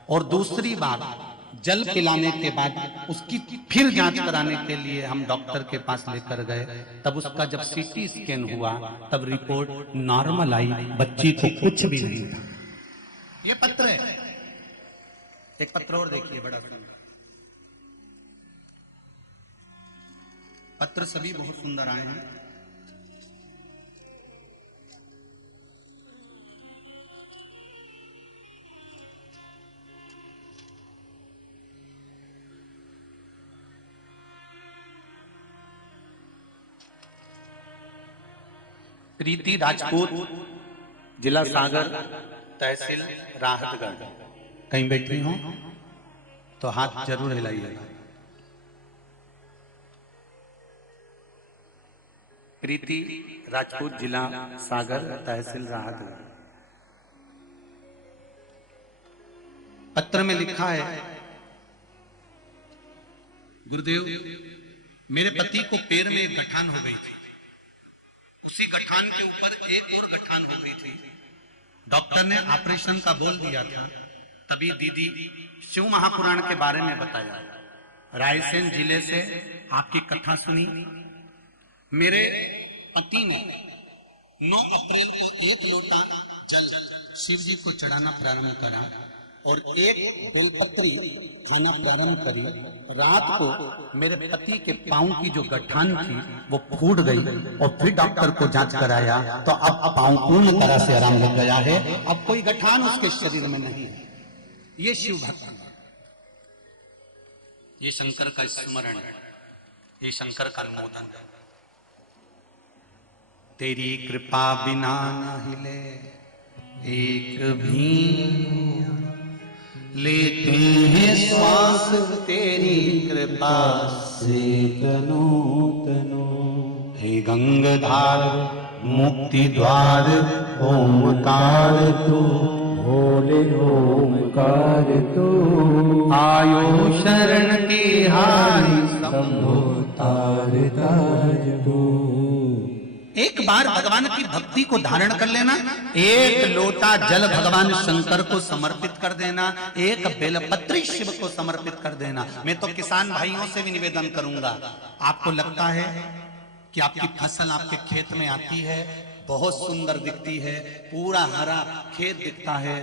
और दूसरी बार जल पिलाने के बाद उसकी फिर जांच कराने के लिए हम डॉक्टर के पास लेकर गए। तब उसका जब सीटी स्कैन हुआ तब रिपोर्ट नॉर्मल आई, बच्ची को कुछ भी नहीं था। ये पत्र है, एक पत्र और देखिए, बड़ा सुंदर पत्र, सभी बहुत सुंदर आए हैं। प्रीति राजपूत, जिला सागर, तहसील राहतगढ़। कहीं बैठी हो तो हाथ जरूर हिलाइएगा। प्रीति राजपूत, जिला सागर, तहसील राहतगढ़। पत्र में लिखा है, गुरुदेव, मेरे पति को पैर में गठान हो गई थी। उसी गठान के ऊपर एक और गठान हो गई थी। डॉक्टर ने ऑपरेशन का बोल दिया था। तभी दीदी शिव महापुराण के बारे में बताया। रायसेन जिले से आपकी कथा सुनी। मेरे पति ने 9 अप्रैल को 1 लोटा जल शिव जी को चढ़ाना प्रारंभ करा और 1 बेलपत्री खाना प्रारंभ करी। रात को मेरे पति के पांव की जो गठान थी वो फूट गई और फिर डॉक्टर को जांच कराया तो अब पांव पूर्ण तरह से आराम हो गया है। अब कोई गठान उसके शरीर में नहीं है। ये शिव भक्ति, ये शंकर का स्मरण है, ये शंकर का अनुमोदन है। तेरी कृपा बिना न हिले एक भी, लेते हैं श्वास तेरी कृपा से तनो तनो। हे गंगाधार मुक्ति द्वार ओमकार तू, भोले ओमकार तू। आयो शरण के हारी शंभो तार ताज तू। एक बार भगवान की भक्ति को धारण कर लेना, 1 लोटा जल भगवान शंकर को समर्पित कर देना, 1 बेलपत्री शिव को समर्पित कर देना। मैं तो किसान भाइयों से भी निवेदन करूंगा, आपको लगता है कि आपकी फसल आपके खेत में आती है, बहुत सुंदर दिखती है, पूरा हरा खेत दिखता है,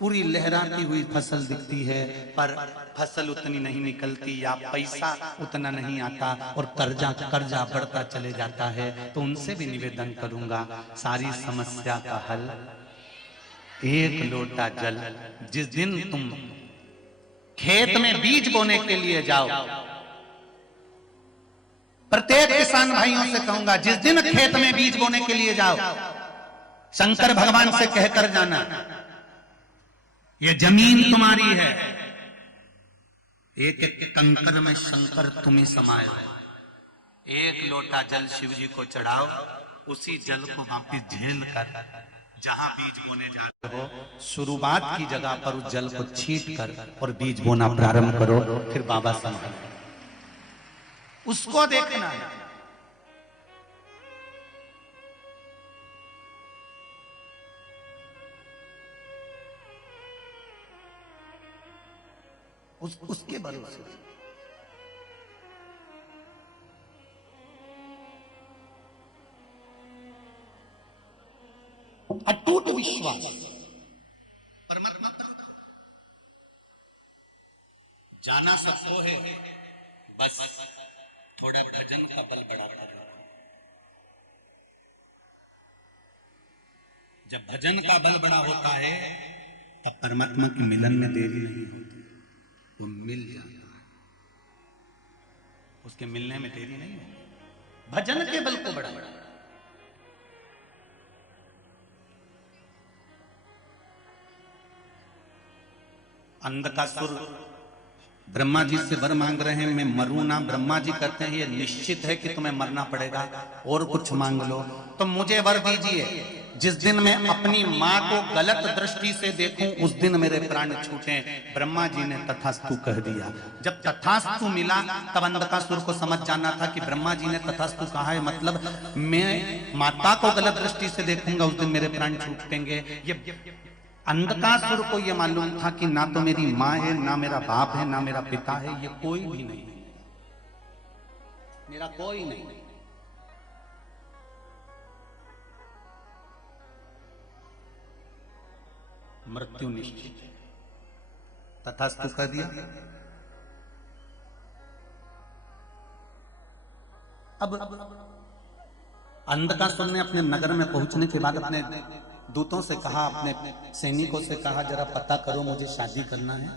पूरी लहराती हुई फसल दिखती है, पर फसल उतनी नहीं निकलती या पैसा उतना नहीं आता और कर्जा बढ़ता चले जाता है। तो उनसे भी निवेदन करूंगा, सारी समस्या का हल 1 लोटा जल। जिस दिन तुम खेत में बीज बोने के लिए जाओ, प्रत्येक किसान भाइयों से कहूंगा, जिस दिन खेत में बीज बोने के लिए जाओ, शंकर भगवान से कहकर जाना, ये जमीन तुम्हारी है, एक एक कंकर में शंकर तुम्हें समाये हो। 1 लोटा जल शिव जी को चढ़ाओ, उसी जल को वापिस झेल कर जहां बीज बोने जा रहे हो, शुरुआत की जगह पर उस जल को छीट कर और बीज बोना प्रारंभ करो। फिर बाबा संभाल, उसको देखना है। उसके भरोसे अटूट विश्वास परमात्मा जाना सबको है, बस थोड़ा भजन का बल बढ़ा करो। जब भजन का बल बड़ा होता है तब परमात्मा के मिलन में देरी नहीं होती, वो मिल जाता है, उसके मिलने में देरी नहीं होती। भजन के बल को बढ़ा। अंधकासुर ब्रह्मा जी से वर मांग रहे हैं, मैं मरूं ना। ब्रह्मा जी कहते हैं ये निश्चित है कि तुम्हें मरना पड़ेगा, और कुछ मांग लो। तो मुझे वर दीजिए, जिस दिन मैं अपनी माँ को गलत दृष्टि से देखूं उस दिन मेरे प्राण छूटे। ब्रह्मा जी ने तथास्तु कह दिया। जब तथास्तु मिला तब अंधकासुर को समझ जाना था कि ब्रह्मा जी ने तथास्तु कहा है, मतलब मैं माता को गलत दृष्टि से देखूंगा उस दिन मेरे प्राण छूटेंगे। ये अंधकासुर को यह मालूम था कि ना तो मेरी माँ है, ना मेरा बाप है, ना मेरा पिता है, ये कोई भी नहीं, मेरा कोई नहीं। मृत्यु निश्चित है, तथास्तु कह दिया। अब अंधकासुर ने अपने नगर में पहुंचने के बाद अपने दूतों से कहा, अपने सैनिकों से कहा, जरा पता करो मुझे शादी करना है,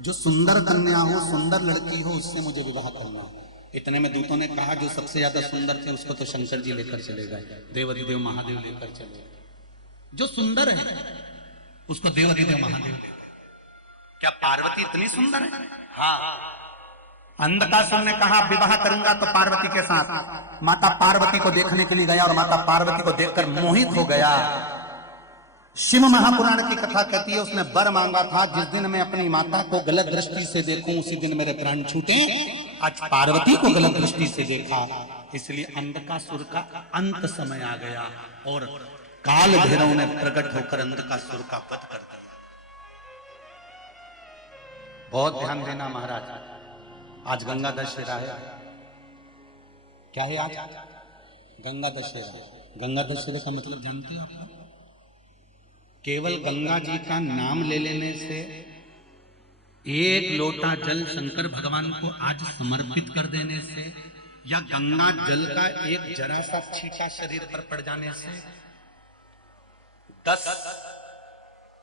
जो सुंदर कन्या हो, सुंदर लड़की हो, उससे मुझे विवाह करना है। इतने में दूतों ने कहा जो सबसे ज्यादा सुंदर थे उसको तो शंकर जी लेकर चले गए, देवाधिदेव महादेव लेकर चले गए। जो सुंदर है उसको देवाधिदेव महादेव ले गए। क्या पार्वती इतनी सुंदर है? हाँ। अंधकासुर ने कहा विवाह करूंगा तो पार्वती के साथ। माता पार्वती को देखने के लिए गया और माता पार्वती को देखकर मोहित हो गया। शिव महापुराण की कथा कहती है उसने वर मांगा था, जिस दिन मैं अपनी माता को गलत दृष्टि से देखूं उसी दिन मेरे प्राण छूटे। आज पार्वती को गलत दृष्टि से देखा, इसलिए अंधकासुर का अंत समय आ गया और काल भैरव ने प्रकट होकर अंधकासुर का वध कर दिया। बहुत ध्यान देना महाराज, आज गंगा दशहरा है। क्या है आज? गंगा दशहरा। गंगा दशहरा का मतलब जानते हो आप? केवल गंगा जी का नाम ले लेने से, एक लोटा जल शंकर भगवान को आज समर्पित कर देने से, या गंगा जल का एक जरा सा छींटा शरीर पर पड़ जाने से 10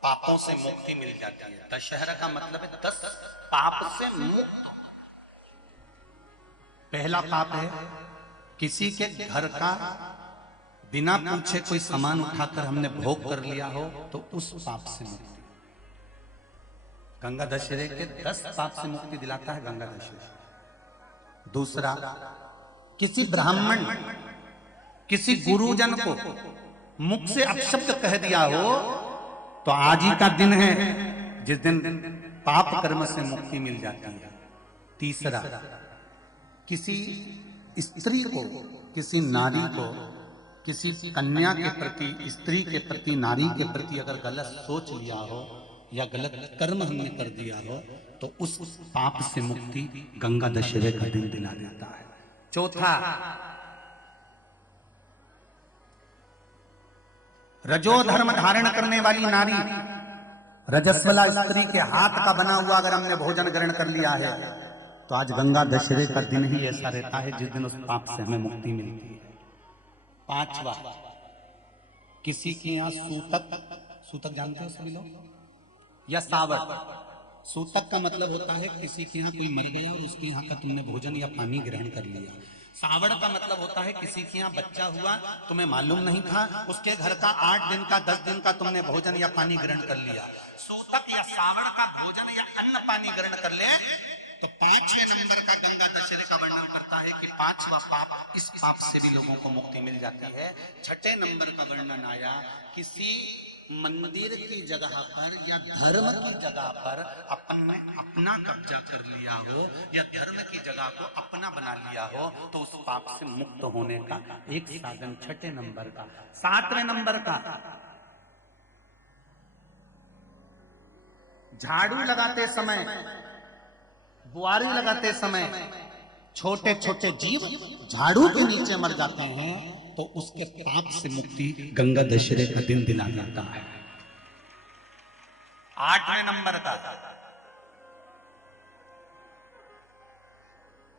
पापों से मुक्ति मिल जाती है। दशहरा का मतलब है 10 पाप से मुक्त। पहला पाप है किसी के घर का बिना पूछे कोई सामान उठाकर हमने भोग कर लिया हो तो उस पाप से मुक्ति। गंगा दशहरे के 10 पाप से मुक्ति दिलाता है गंगा दशहरा। दूसरा, किसी ब्राह्मण किसी गुरुजन को मुख से अपशब्द कह दिया हो तो आज ही का दिन है जिस दिन पाप कर्म से मुक्ति मिल जाती है। तीसरा, किसी स्त्री को, किसी नारी को, किसी कन्या के प्रति, स्त्री के प्रति, नारी के प्रति अगर गलत सोच लिया हो या गलत कर्म हमने कर दिया हो तो उस पाप से मुक्ति गंगा दशहरे का दिन दिला देता है। चौथा, रजो धर्म धारण करने वाली नारी, रजस्वला स्त्री के हाथ का बना हुआ अगर हमने भोजन ग्रहण कर लिया है तो आज गंगा दशहरे का दिन ही ऐसा रहता है जिस दिन उस पाप से हमें मुक्ति मिलती है। पांचवा, किसी के यहाँ सूतक, सूतक जानते हो सभी लोग, या सावर। सूतक का मतलब होता है किसी के यहाँ कोई मर गया और उसके यहाँ का तुमने भोजन या पानी ग्रहण कर लिया। सावड़ का मतलब होता है किसी के यहाँ बच्चा हुआ, तुम्हें मालूम नहीं था, उसके घर का 8 दिन का 10 दिन का तुमने भोजन या पानी ग्रहण कर लिया। सूतक या सावड़ का भोजन या अन्न पानी ग्रहण कर ले तो 5वें नंबर का गंगा दशहरे का वर्णन करता है कि 5वां पाप, इस पाप से भी लोगों को मुक्ति मिल जाती है। 6ठे नंबर का वर्णन आया, किसी मंदिर की जगह पर या धर्म की जगह पर अपन ने अपना कब्जा कर लिया हो या धर्म की जगह को अपना बना लिया हो तो उस पाप से मुक्त होने का एक साधन 6ठे नंबर का। 7वें नंबर का, झाड़ू लगाते समय, बुआरी लगाते समय छोटे छोटे जीव झाड़ू के नीचे मर जाते हैं तो उसके पाप से मुक्ति गंगा दशहरे का दिन दिला जाता है। 8वें नंबर का,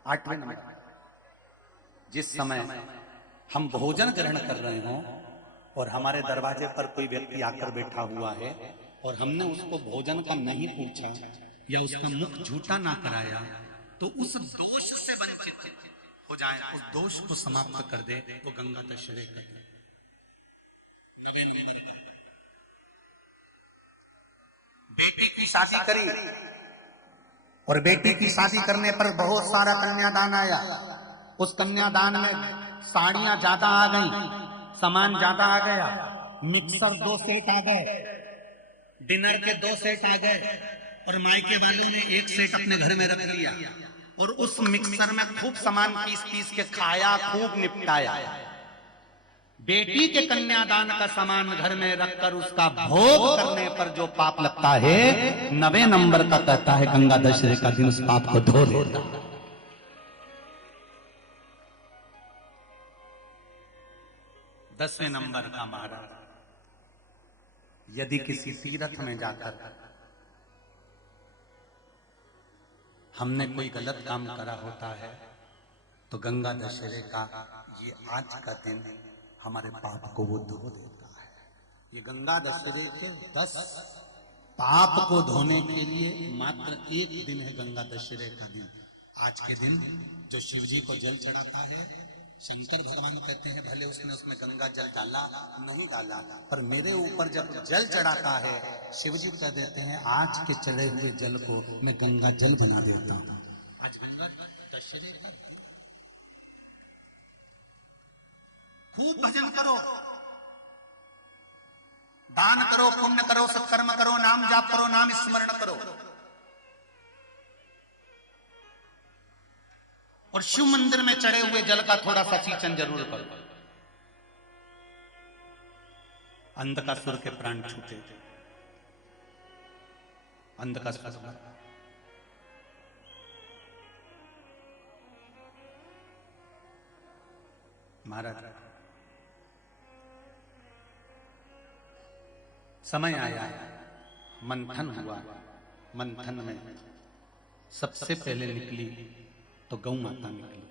8वें नंबर, जिस समय हम भोजन ग्रहण कर रहे हो और हमारे दरवाजे पर कोई व्यक्ति आकर बैठा हुआ है और हमने उसको भोजन का नहीं पूछा या उसका मुख झूठा ना कराया तो उस दोष से वंचित हो जाए, उस दोष को समाप्त कर दे तो गंगा दशहरे का। 9वें नंबर का, बेटी की शादी करी और बेटी की शादी करने पर बहुत सारा कन्यादान आया। उस कन्यादान में साड़ियां ज्यादा आ गई, सामान ज्यादा आ गया, मिक्सर 2 सेट आ गए, डिनर के 2 सेट आ गए और मायके वालों ने 1 सेट अपने घर में रख लिया और उस मिक्सर में खूब सामान पीस के खाया, खूब निपटाया। बेटी के कन्यादान का सामान घर में रखकर उसका भोग करने पर जो पाप लगता है 9वें नंबर का कहता है गंगा दशहरे का दिन उस पाप को धो देता है। 10वें नंबर का महाराज, यदि किसी तीर्थ में जाकर हमने कोई गलत काम करा होता है तो गंगा दशहरे का ये आज का दिन हमारे पाप को वो धो देता है। ये गंगा दशहरे के 10 पाप को धोने के लिए मात्र एक दिन है गंगा दशहरे का दिन। आज के दिन जो शिव जी को जल चढ़ाता है, शंकर भगवान कहते हैं भले उसने उसमें गंगा जल डाला नहीं डाला, पर मेरे ऊपर जब जल चढ़ाता है शिव जी कह देते हैं आज के चढ़े हुए जल को मैं गंगा जल बना देता हूं। आज गंगा दशहरे का खूब भजन करो, दान करो, पुण्य करो, सत्कर्म करो, नाम जाप करो, नाम स्मरण करो, और शिव मंदिर में चढ़े हुए जल का थोड़ा सा सिंचन जरूर करो। अंधकासुर के प्राण छूटे, अंधकासुर महाराज समय आया, मंथन हुआ, मंथन में सबसे पहले निकली तो गौ माता निकली।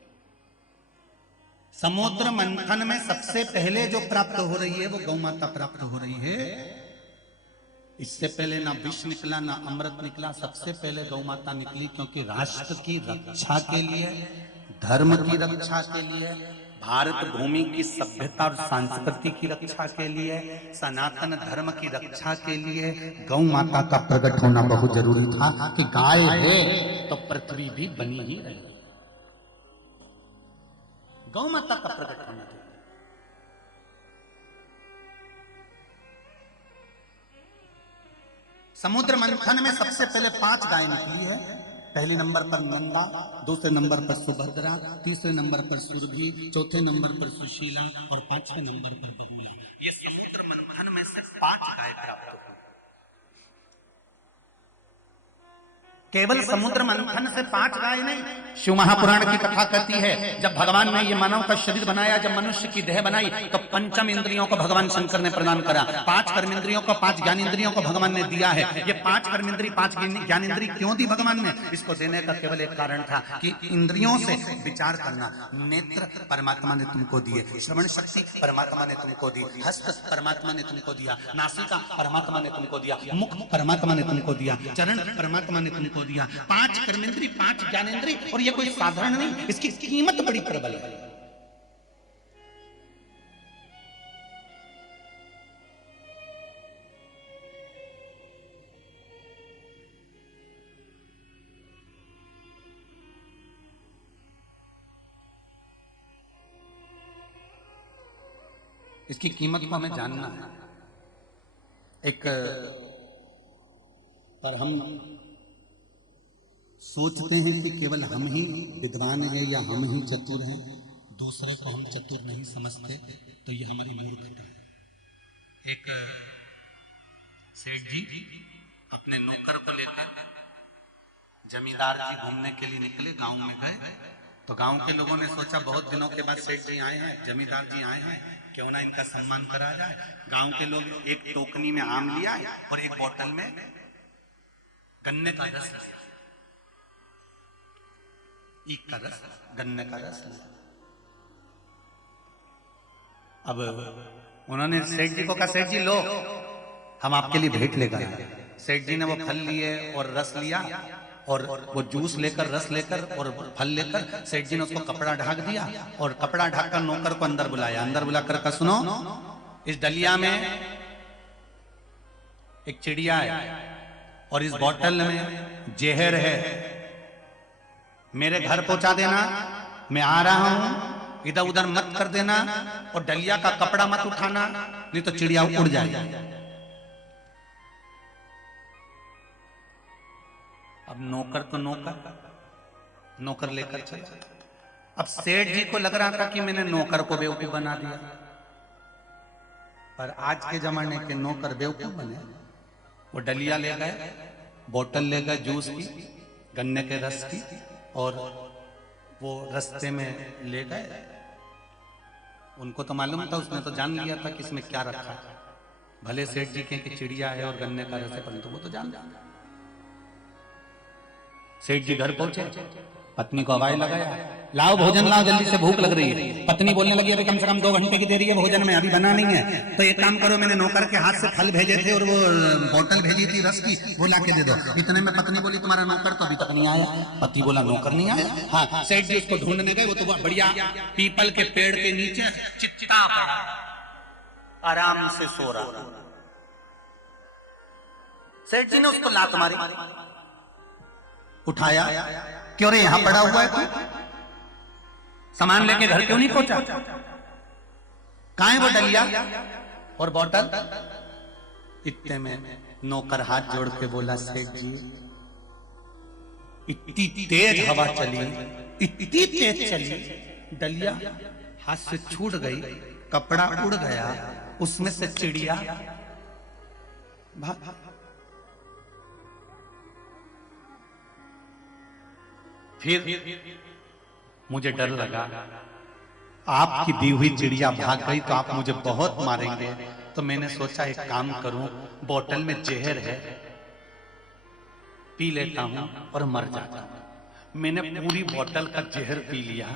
समुद्र मंथन में सबसे पहले जो प्राप्त हो रही है वो गौ माता प्राप्त हो रही है। इससे पहले ना विष निकला ना अमृत निकला, सबसे पहले गौ माता निकली, क्योंकि राष्ट्र की रक्षा के लिए, धर्म की रक्षा के लिए, भारत भूमि की सभ्यता और संस्कृति की रक्षा के लिए, सनातन धर्म की रक्षा के लिए गौ माता का प्रकट होना बहुत जरूरी था कि गाय है तो पृथ्वी भी बनी ही रहे। गौ माता का प्रकट होना चाहिए। समुद्र मंथन में सबसे पहले 5 गाय निकली है। पहले नंबर पर नंदा, दूसरे नंबर पर सुभद्रा, तीसरे नंबर पर सुरभि, चौथे नंबर पर सुशीला और 5वें नंबर पर बगुला। ये समुद्र मंथन में से 5 गाय प्राप्त हुई। केवल समुद्र मंथन से 5 गाय नहीं, शिव महापुराण की कथा कहती है जब भगवान ने ये मानव का शरीर बनाया, जब मनुष्य की देह बनाई तो 5 इंद्रियों को भगवान शंकर ने प्रदान करा। 5 कर्मेंद्रियों को, 5 ज्ञानेंद्रियों को भगवान ने दिया है। ये 5 कर्मेंद्री, 5 ज्ञानेंद्री क्यों दी भगवान ने? इसको देने का केवल एक कारण था कि इंद्रियों से विचार करना। नेत्र परमात्मा ने तुमको दिए, श्रवण शक्ति परमात्मा ने तुमको दी, हस्त परमात्मा ने तुमको दिया, नासिका परमात्मा ने तुमको दिया, मुख परमात्मा ने तुमको दिया, चरण परमात्मा ने तुमको दिया। 5 कर्मेंद्री, 5 ज्ञानेंद्री, और ये कोई साधारण नहीं, इसकी कीमत बड़ी प्रबल है। इसकी कीमत को हमें जानना है। एक पर हम सोचते हैं कि केवल हम ही विद्वान हैं या हम ही चतुर हैं, दूसरे को हम चतुर नहीं समझते, तो ये हमारी मूर्खता है। एक सेठ जी अपने नौकर को लेकर जमींदार जी घूमने के लिए निकले, गांव में गए तो गांव के लोगों ने सोचा बहुत दिनों के बाद सेठ जी आए हैं, जमींदार जी आए हैं, क्यों ना इनका सम्मान करा जाए। गांव के लोग एक टोकनी में आम लिया और एक बोतल में गन्ने का रस, ईख का रस, गन्ने का रस। अब उन्होंने सेठ जी को कहा, सेठ जी लो, हम आपके लिए भेंट लेकर आए। सेठ जी ने वो फल लिए और रस लिया, और वो जूस लेकर, रस लेकर और फल लेकर सेठ जी ने उसको कपड़ा ढक दिया, और कपड़ा ढककर नौकर को अंदर बुलाया। अंदर बुलाकर कहा, सुनो, इस डलिया में एक चिड़िया है और इस बोतल में जहर है, मेरे घर पहुंचा देना, मैं आ रहा हूं, इधर उधर मत कर देना, और डलिया का कपड़ा मत उठाना, नहीं तो चिड़िया उड़ जाएगी। अब नौकर तो नौकर लेकर चला। अब सेठ जी को लग रहा था कि मैंने नौकर को बेवकूफ बना दिया, पर आज के जमाने के नौकर बेवकूफ बने। वो डलिया ले गए, बोतल ले गए जूस की, गन्ने के रस की, और वो रास्ते में ले गए। उनको तो मालूम था, उसने तो जान लिया था कि इसमें क्या रखा है। भले सेठ जी के कि चिड़िया है और गन्ने का रस है, परंतु वो तो जान। सेठ जी घर पहुंचे, पत्नी को आवाज लगाया, लाओ भोजन लाओ, जल्दी से भूख लग रही है। पत्नी बोलने लगी, अभी कम से कम 2 घंटे की देरी है, भोजन में अभी बना नहीं है। तो एक काम करो, मैंने नौकर के हाथ से फल भेजे थे और वो बोतल भेजी थी रस की, वो ला के दे दो। इतने में पत्नी बोली, तुम्हारा नौकर तो अभी तक नहीं आया। पति बोला, नौकर नहीं आया? हाँ। सेठ जी उसको ढूंढने गए, वो तो बढ़िया पीपल के पेड़ के नीचे चित्ता पड़ा, आराम से सो रहा। सेठ जी ने उसको लात मारी, उठाया, क्यों रे यहां पड़ा हुआ है तू? सामान लेके घर क्यों नहीं पहुंचा? कहां है वो डलिया और बोतल? इतने में नौकर हाथ जोड़ के बोला, सेठ जी इतनी तेज हवा चली, इतनी तेज चली, डलिया हाथ से छूट गई, कपड़ा उड़ गया, उसमें से चिड़िया भाग। फिर मुझे डर लगा, आपकी दी हुई चिड़िया भाग गई तो आप मुझे बहुत मारेंगे। तो मैंने सोचा एक काम करूं, बोतल में जहर है, पी लेता हूं और मर जाता हूं। मैंने पूरी बोतल का जहर पी लिया।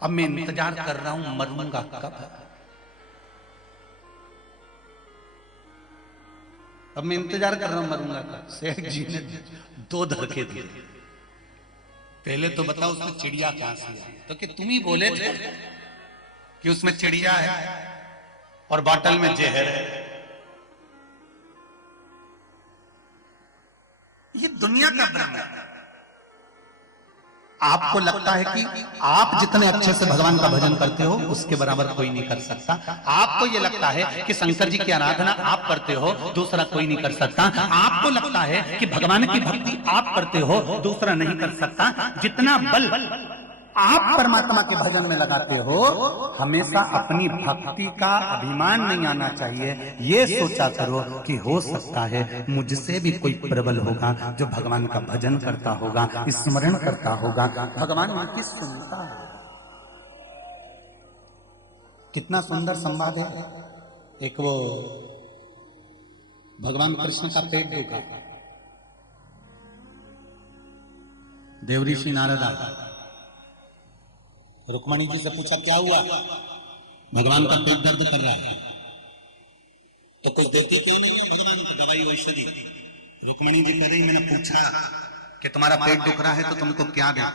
अब मैं इंतजार कर रहा हूं, मरूंगा कब? अब मैं इंतजार कर रहा हूं, मरूंगा कब? सेठ जी ने 2 धक्के दिए। पहले तो बताओ उसमें चिड़िया कहां से आई? तो कि तुम ही बोले थे कि उसमें चिड़िया है और बोतल में जहर है। ये दुनिया का भ्रम है। आपको लगता है कि आप जितने अच्छे से भगवान का भजन करते हो उसके बराबर कोई नहीं कर सकता। आपको ये लगता है कि शंकर जी की आराधना आप करते हो, दूसरा कोई नहीं कर सकता। आपको लगता है कि भगवान की भक्ति आप करते हो, दूसरा नहीं कर सकता। जितना बल आप परमात्मा के भजन में लगाते हो, हमेशा अपनी भक्ति का अभिमान नहीं आना चाहिए। ये सोचा करो कि हो सकता है मुझसे भी कोई प्रबल होगा जो भगवान का भजन करता होगा, स्मरण करता होगा, भगवान उनकी सुनता है। कितना सुंदर संवाद है। एक वो भगवान कृष्ण का पेट दुखा, देवऋषि नारद आया, रुक्मणी जी से पूछा क्या हुआ? भगवान का पेट दर्द कर रहा है, तो कुछ देती क्यों नहीं है भगवान को, दवाई औषधि? रुक्मणी जी कह रही, मैंने पूछा कि तुम्हारा पेट दुख रहा है तो तुमको क्या दे?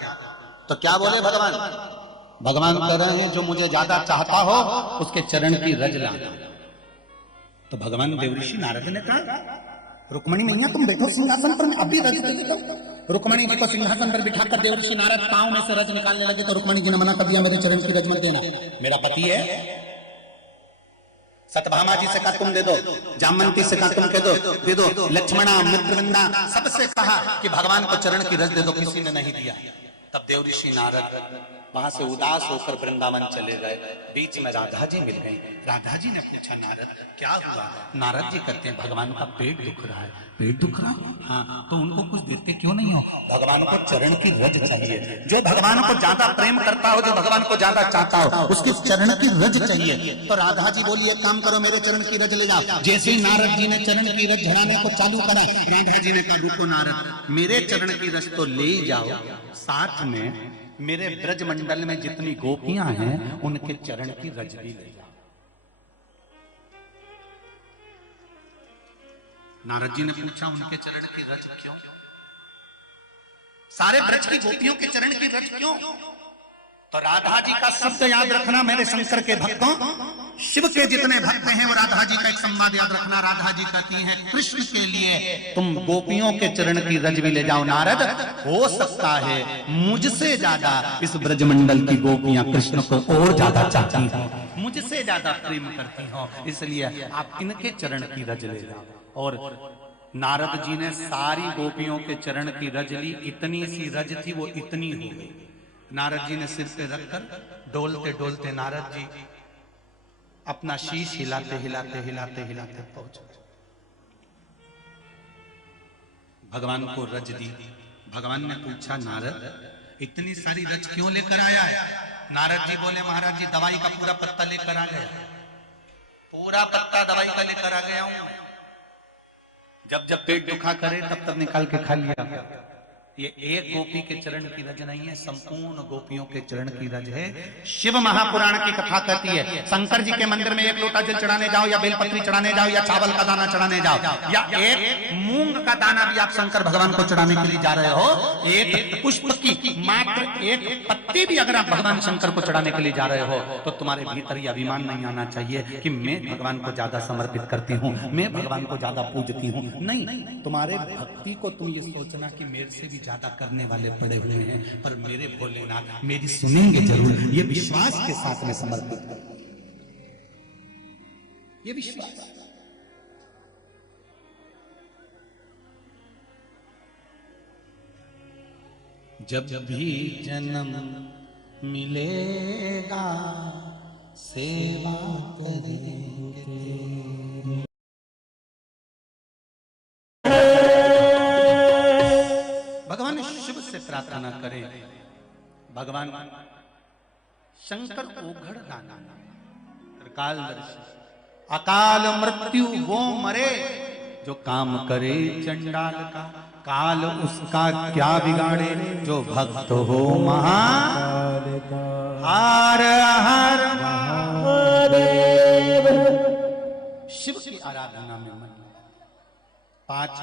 तो क्या बोले भगवान? भगवान कह रहे हैं जो मुझे ज्यादा चाहता हो उसके चरण की रज लाना। तो भगवान देवऋषि नारद ने कहा, रुक्मणी मैया तुम बैठो सिंहासन पर, मैं अभी रज दे देता हूं। रुक्मणी जी को सिंहासन पर बिठाकर देवऋषि नारद पांव में से रज निकालने लगे तो रुक्मणी जी ने मना कर दिया, मेरे चरण की रज मत देना, मेरा पति है। सतभामा जी से कहा तुम दे दो, जामवंती से कहा तुम दे दो, लक्ष्मणा मित्रवृंदा सबसे कहा कि भगवान को चरण की रज दे दो, किसी ने नहीं दिया। तब देवऋषि नारद वहां से उदास होकर वृंदावन चले गए। बीच में राधा जी मिल गई। राधा जी ने पूछा, नारद क्या हुआ? नारद जी कहते हैं भगवान का पेट दुख रहा है। पेट दुख रहा है? हाँ। तो उनको कुछ देते क्यों नहीं हो? भगवान को चरण की रज चाहिए। जो भगवान को ज्यादा प्रेम करता हो, जो भगवान को ज्यादा चाहता हो, उसके चरण की रज चाहिए। तो राधा जी बोली, एक काम करो, मेरे चरण की रज ले जाओ। जैसे ही नारद जी ने चरण की रज झड़ाने को चालू करा, राधा जी ने कहा, रुको नारद, मेरे चरण की रज तो ले जाओ, साथ में मेरे ब्रज मंडल में जितनी गोपियां हैं उनके चरण की रज भी ले जाओ। नारद जी ने पूछा, उनके चरण की रज क्यों? सारे ब्रज की गोपियों के चरण की रज क्यों? तो राधा जी का शब्द याद रखना मेरे शंकर के भक्तों। शिव के जितने भक्त हैं वो राधा जी का एक संवाद याद रखना। राधा जी कहती हैं, कृष्ण के लिए तुम गोपियों के चरण की रज भी ले जाओ। नारद, हो सकता है मुझसे ज्यादा इस ब्रजमंडल की गोपियां कृष्ण को और ज्यादा चाहती हो, मुझसे ज्यादा प्रेम करती हो, इसलिए आप इनके चरण की रज ले जाओ। और नारद जी ने सारी गोपियों के चरण की रज ली। इतनी सी रज थी, वो इतनी हो गई। नारद जी ने सिर पे रखकर डोलते डोलते नारद जी अपना शीश हिलाते हिलाते हिलाते हिलाते पहुंच गए। भगवान को रज दी। भगवान ने पूछा, नारद इतनी सारी रज क्यों लेकर आया है? नारद जी बोले, महाराज जी दवाई का पूरा पत्ता लेकर आ गया, पूरा पत्ता दवाई का लेकर आ गया हूं। जब जब पेट दुखा करे तब तब निकाल के खा लिया। ये एक गोपी के चरण की रज नहीं है, संपूर्ण गोपियों के चरण की रज है। शिव महापुराण की कथा कहती है, शंकर जी के मंदिर में एक लोटा जल चढ़ाने जाओ या बेलपत्री चढ़ाने जाओ या चावल का दाना चढ़ाने जाओ या एक मूंग का दाना भी आप शंकर भगवान को चढ़ाने के लिए जा रहे हो, एक पुष्प की मात्र एक पत्ती भी अगर आप भगवान शंकर को चढ़ाने के लिए जा रहे हो, तो तुम्हारे भीतर ये अभिमान नहीं आना चाहिए कि मैं भगवान को ज्यादा समर्पित करती हूँ, मैं भगवान को ज्यादा पूजती हूँ। नहीं, तुम्हारे भक्ति को तुम ये सोचना कि मेरे से भी ज्यादा करने वाले पड़े हुए हैं, पर मेरे भोलेनाथ मेरी सुनेंगे जरूर, ये विश्वास के साथ में समर्पित कर, ये विश्वास। जब भी जन्म मिलेगा सेवा करेंगे। भगवान शिव से प्रार्थना करें, भगवान शंकर ओघड़ दाना कालदर्शी, अकाल मृत्यु वो मरे जो काम करे चंडाल का, काल उसका क्या बिगाड़े जो भक्त हो महाकाल का। हर हर महादेव। शिव की आराधना में मन, 5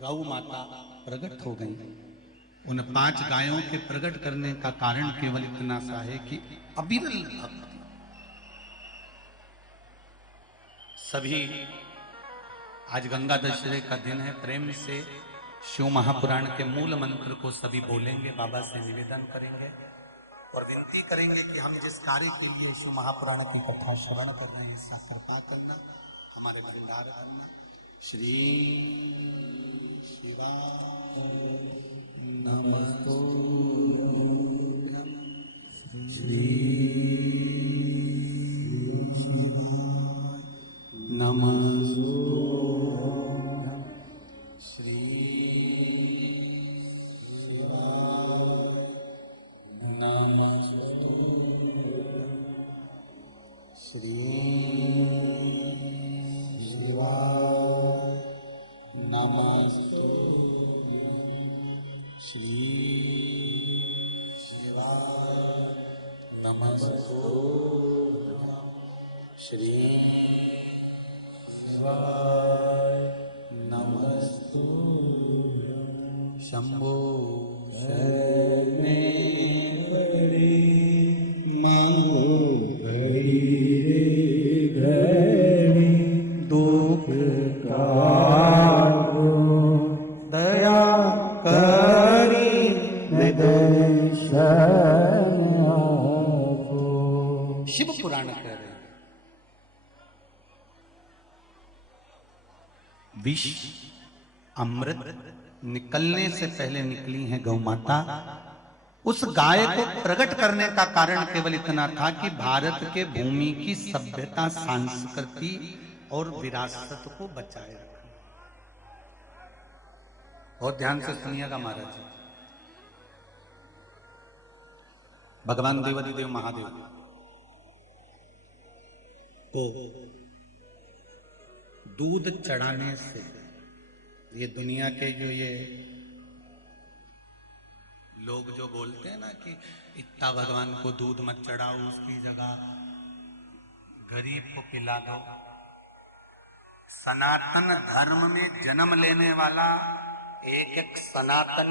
गौ माता प्रकट हो गई। उन 5 गायों के प्रकट करने का कारण केवल इतना सा है कि अविरल भक्ति। सभी आज गंगा दशहरे का दिन है, प्रेम से शिव महापुराण के मूल मंत्र को सभी बोलेंगे, बाबा से निवेदन करेंगे और विनती करेंगे कि हम जिस कार्य के लिए शिव महापुराण की कथा श्रवण कर रहे हैं, इसका कृपा करना, हमारे भंडार करना। श्री शिवाय नमः। श्री शिवाय नमः। श्री शिवाय नमः। श्री शिवाय नमस्ते। श्री शिवाय नमस्ते। श्री शिवाय नमस्ते। शंभो शरणे मांगो घड़ी घड़ी दुख काटो दया करी दर्शन आपो। शिव पुराण कह रहे हैं, विष अमृत निकलने से पहले निकली है गौ माता। उस गाय को प्रकट करने का कारण केवल इतना था कि भारत के भूमि की सभ्यता, संस्कृति और विरासत को बचाए रखना। बहुत ध्यान से सुनिएगा महाराज जी। भगवान देवादिदेव महादेव को दूध चढ़ाने से, ये दुनिया के जो ये लोग जो बोलते हैं ना कि इतना भगवान को दूध मत चढ़ाओ, उसकी जगह गरीब को पिला दो। सनातन धर्म में जन्म लेने वाला एक सनातन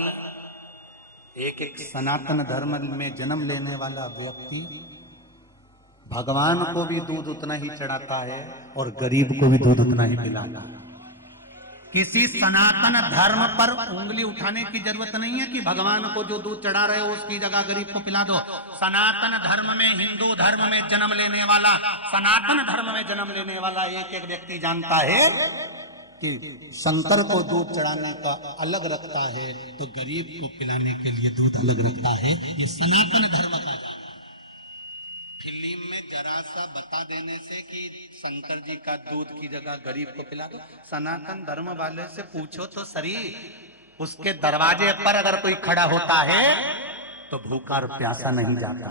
धर्म में जन्म लेने वाला व्यक्ति भगवान को भी दूध उतना ही चढ़ाता है और गरीब को भी दूध उतना ही पिलाता है। किसी सनातन धर्म पर उंगली उठाने की जरूरत नहीं है कि भगवान को जो दूध चढ़ा रहे हो उसकी जगह गरीब को पिला दो। सनातन धर्म में, हिंदू धर्म में जन्म लेने वाला, सनातन धर्म में जन्म लेने वाला एक एक व्यक्ति जानता है कि शंकर को दूध चढ़ाने का अलग रखता है तो गरीब को पिलाने के लिए दूध अलग रखता है। ये सनातन धर्म का फिल्म में जरा सा बता देने से कि शंकर जी का दूध की जगह गरीब को पिला दो। सनातन धर्म वाले से पूछो तो सही, उसके दरवाजे पर अगर कोई खड़ा होता है तो भूखा और प्यासा नहीं जाता।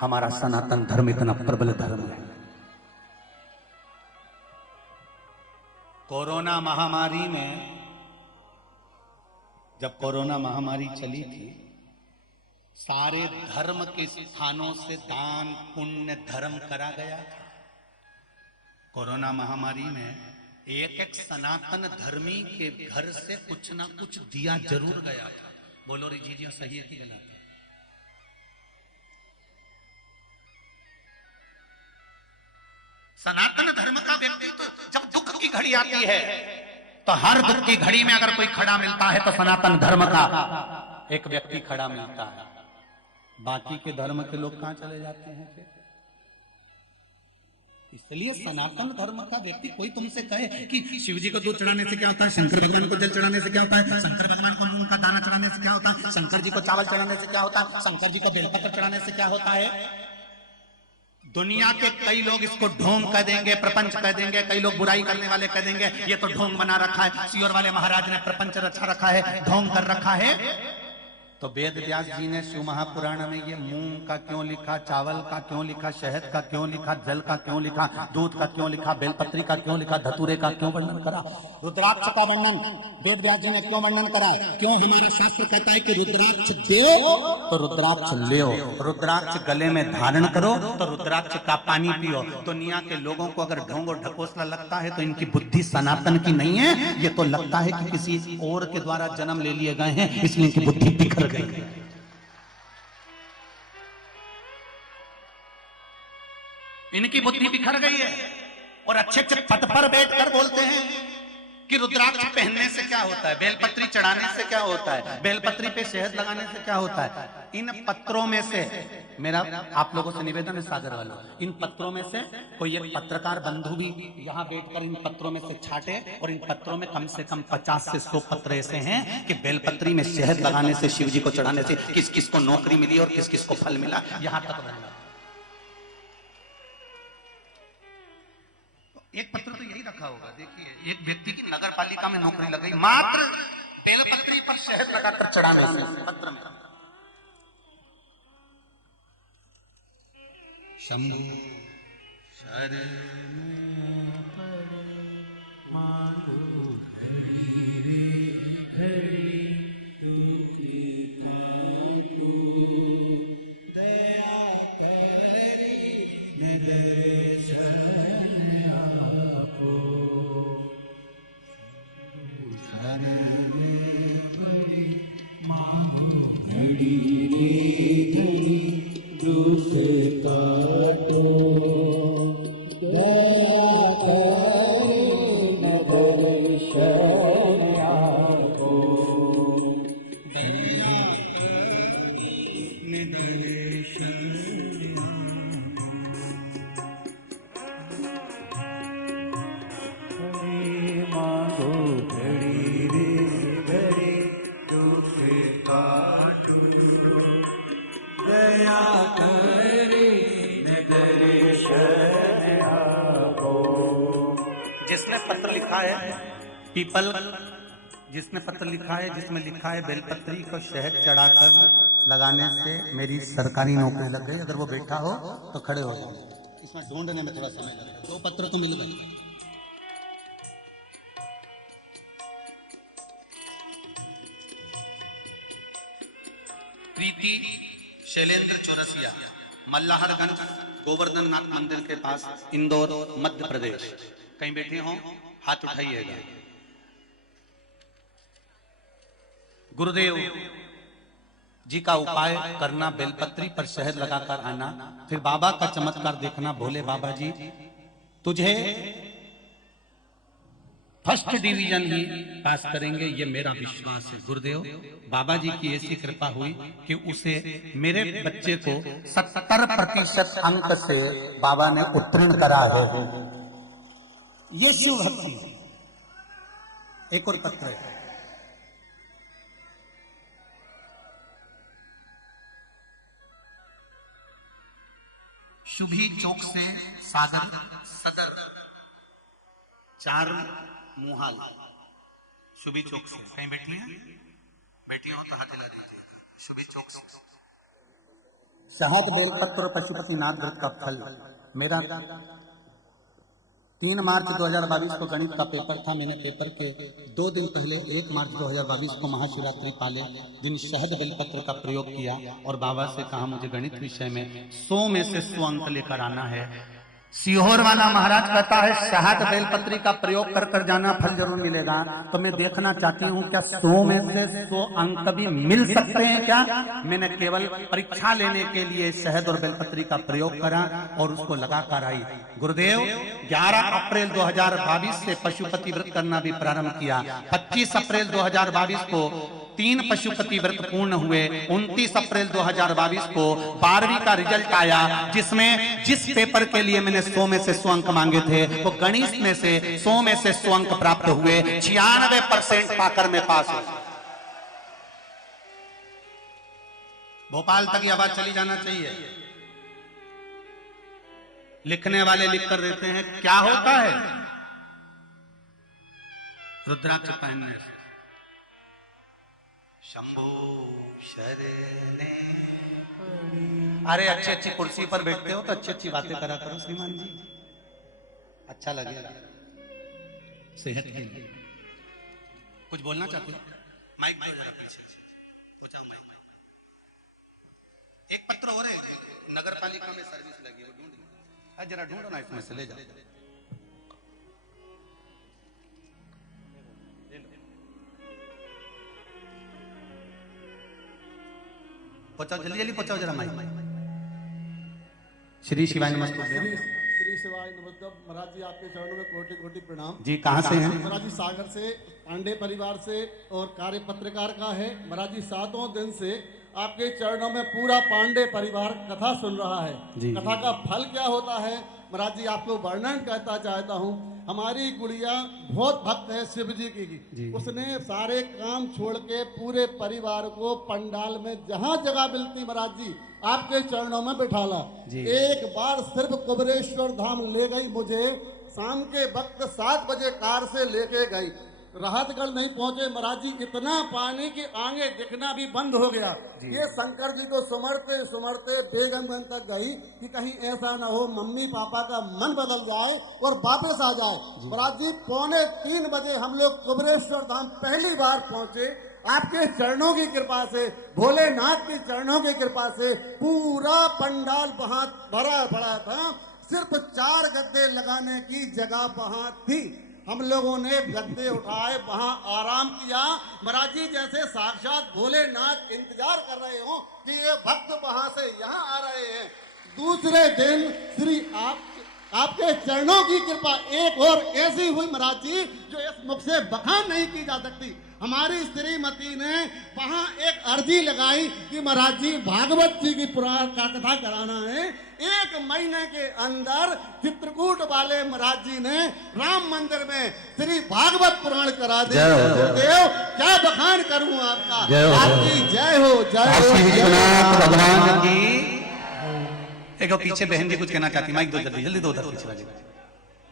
हमारा सनातन धर्म इतना प्रबल धर्म है। कोरोना महामारी में जब कोरोना महामारी चली थी, सारे धर्म के स्थानों से दान पुण्य धर्म करा गया था। कोरोना महामारी में एक एक सनातन धर्मी के घर से कुछ ना कुछ दिया जरूर गया था। बोलो रे जी सही है कि गलत? सनातन धर्म का व्यक्ति तो जब दुख की घड़ी आती है तो हर दुख की घड़ी में अगर कोई खड़ा मिलता है तो सनातन धर्म का एक व्यक्ति खड़ा मिलता है। बाकी के धर्म के लोग कहां चले जाते हैं फिर? इसलिए सनातन धर्म का व्यक्ति, कोई तुमसे कहे कि शिव जी को दूध चढ़ाने से क्या होता है, शंकर भगवान को जल चढ़ाने से क्या होता है, शंकर भगवान को मूंग का दाना चढ़ाने से क्या होता है, शंकर जी को चावल चढ़ाने से क्या होता है, शंकर जी को बेलपत्र चढ़ाने से क्या होता है, दुनिया के कई लोग इसको ढोंग कह देंगे, प्रपंच कह देंगे, कई लोग बुराई करने वाले कह देंगे ये तो ढोंग बना रखा है, सियोर वाले महाराज ने प्रपंच रचा रखा है, ढोंग कर रखा है। तो वेद व्यास जी ने शिव महापुराण में ये मूंग का क्यों लिखा, चावल का क्यों लिखा, शहद का क्यों लिखा, जल का क्यों लिखा, दूध का क्यों लिखा, बेलपत्री का क्यों लिखा, धतूरे का क्यों वर्णन करा, रुद्राक्ष का वर्णन वेद व्यास जी ने क्यों वर्णन करा? क्यों? हमारा शास्त्र कहता है कि रुद्राक्ष दो तो रुद्राक्ष ले, रुद्राक्ष गले में धारण करो तो रुद्राक्ष का पानी पियो। दुनिया के लोगों को अगर ढोंग और ढकोसला लगता है तो इनकी बुद्धि सनातन की नहीं है, ये तो लगता है कि किसी और के द्वारा जन्म ले लिए गए हैं, इसलिए इनकी बुद्धि बिखर गई। इनकी बुद्धि बिखर गई है और अच्छे अच्छे पद पर बैठकर बोलते हैं कि रुद्राक्ष पहनने से क्या होता है, बेलपत्री चढ़ाने से क्या होता है, बेलपत्री पे शहद लगाने से क्या होता है। इन पत्रों में से मेरा आप लोगों से निवेदन है, सागर वालों, इन पत्रों में से कोई एक पत्रकार बंधु भी यहाँ बैठकर इन पत्रों में से छाटे, और इन पत्रों में कम से कम 50 से 100 पत्र ऐसे हैं कि बेलपत्री में शहद लगाने से, शिव जी को चढ़ाने से किस किस को नौकरी मिली और किस किस को फल मिला, यहां तक बनना। एक पत्र तो यही रखा होगा, देखिए एक व्यक्ति की नगर पालिका में नौकरी लग गई मात्र बेलपत्री पर शहद लगाकर चढ़ाने से। पत्र में शंभु शरण मारो घड़ी रे घड़ी तू कृपा दया करी दर्शन आपो घड़ी रे घड़ी दुख काटो दया करी दर्शन आपो दया करी दर्शन मांगो घड़ी रे घड़ी दुख काटो दया करी दर्शन आपो। जिसने पत्र लिखा है पीपल, जिसने पत्र लिखा है जिसमें लिखा है बेलपत्री को शहद चढ़ाकर लगाने से मेरी सरकारी नौकरी लग गई, अगर वो बैठा हो तो खड़े हो जाए। इसमें ढूंढने में थोड़ा समय लगेगा, 2 पत्र तो मिल गए। प्रीति शैलेंद्र चौरसिया, मल्लाहरगंज गोवर्धन नाथ मंदिर के पास, इंदौर मध्य प्रदेश। कहीं बैठे हो हाथ उठाइएगा। गुरुदेव जी का उपाय करना, बेलपत्री पर शहद लगाकर आना, फिर बाबा का चमत्कार देखना। भोले बाबा जी तुझे फर्स्ट डिवीजन ही पास करेंगे, ये मेरा विश्वास है। गुरुदेव बाबा जी की ऐसी कृपा हुई कि उसे, मेरे बच्चे को 70% अंक से बाबा ने उत्तीर्ण करा है। ये शिव भक्ति है। एक और पत्र है, शुभी चौक से सागर सदर 4 मुहाल, शुभी चौक से। कहीं बैठी हैं? बैठी हो तो हाथ हिला दीजिएगा। शुभी चौक से शहद बेलपत्र और पशुपति नाथ व्रत का फल मेरा 3 मार्च 2022 को गणित का पेपर था। मैंने पेपर के 2 दिन पहले 1 मार्च 2022 को महाशिवरात्रि पाले दिन शहद बेलपत्र का प्रयोग किया और बाबा से कहा मुझे गणित विषय में 100 में से 100 अंक लेकर आना है। सीहोर वाला महाराज कहता है शहद बेलपत्री का प्रयोग कर कर जाना, फल जरूर मिलेगा। तो मैं देखना चाहती हूँ क्या 100 में से 100 अंक भी मिल सकते हैं क्या। मैंने केवल परीक्षा लेने के लिए शहद और बेलपत्री का प्रयोग करा और उसको लगाकर आई। गुरुदेव 11 अप्रैल 2022 से पशुपति व्रत करना भी प्रारंभ किया। 25 अप्रैल 2022 को 3 पशुपति व्रत पूर्ण हुए। 29 अप्रैल 2022 को 12वीं का रिजल्ट आया, जिसमें जिस पेपर के लिए मैंने 100 में से 100 अंक मांगे थे वो गणित में से 100 में से 100 अंक प्राप्त हुए। 96% पाकर मैं पास हुआ। भोपाल तक ये आवाज चली जाना चाहिए। लिखने वाले लिख कर देते हैं क्या होता है रुद्राक्ष पहनने से। शंभू शरणे। अरे अच्छी अच्छी कुर्सी पर बैठते हो तो अच्छी अच्छी बातें करा करो श्रीमान जी, अच्छा लगेगा सेहत के लिए। कुछ बोलना चाहते हो? माइक दो जरा पीछे पहुंचाओ माइक। एक पत्र और है, नगर पालिका में सर्विस लगी है, वो ढूंढ जरा ढूंढो ना, इसमें से ले जाओ। पहुंचाओ जल्दी जल्दी पहुंचाओ जरा माइक। श्री शिवाय नमस्ते। श्री शिवाय नमस्ते। महाराज जी आपके चरणों में कोटि कोटि प्रणाम जी। कहाँ से हैं? महाराज जी सागर से, पांडे परिवार से और कार्य पत्रकार का है। महाराज जी 7 दिन से आपके चरणों में पूरा पांडे परिवार कथा सुन रहा है। कथा का फल क्या होता है महाराज जी आपको वर्णन करता चाहता हूँ। हमारी गुड़िया बहुत भक्त है शिव जी की। उसने सारे काम छोड़ के पूरे परिवार को पंडाल में जहाँ जगह मिलती महाराज जी आपके चरणों में बिठाला। एक बार सिर्फ कुबरेश्वर धाम ले गई मुझे, शाम के वक्त 7 बजे कार से लेके गई। राहतगढ़ नहीं पहुंचे महाराज जी, इतना पानी की आगे दिखना भी बंद हो गया। ये शंकर जी को सुमरते सुमरते बेगमगंज तक गई कि कहीं ऐसा ना हो मम्मी पापा का मन बदल जाए और वापस आ जाए। महाराज जी 2:45 बजे हम लोग कुबरेश्वर धाम पहली बार पहुंचे। आपके चरणों की कृपा से, भोलेनाथ के चरणों की कृपा से पूरा पंडाल वहां भरा पड़ा था। सिर्फ 4 गद्दे लगाने की जगह वहां थी। हम लोगों ने गद्दे उठाए, वहां आराम किया। महाराज जी जैसे साक्षात भोलेनाथ इंतजार कर रहे हो कि ये भक्त वहां से यहाँ आ रहे हैं। दूसरे दिन श्री आपके चरणों की कृपा एक और ऐसी हुई महाराज जी जो इस मुख से बखान नहीं की जा सकती। हमारी श्रीमती ने वहां एक अर्जी लगाई कि महाराज जी भागवत जी की पुराण का कथा कराना है। 1 महीने के अंदर चित्रकूट वाले महाराज जी ने राम मंदिर में श्री भागवत पुराण करा दे। देव क्या बखान करूं आपका, आपकी जय हो, जय हो भगवान की। एक पीछे बहन जी कुछ कहना चाहती, माइक दो जल्दी जल्दी दो, उधर पीछे वाली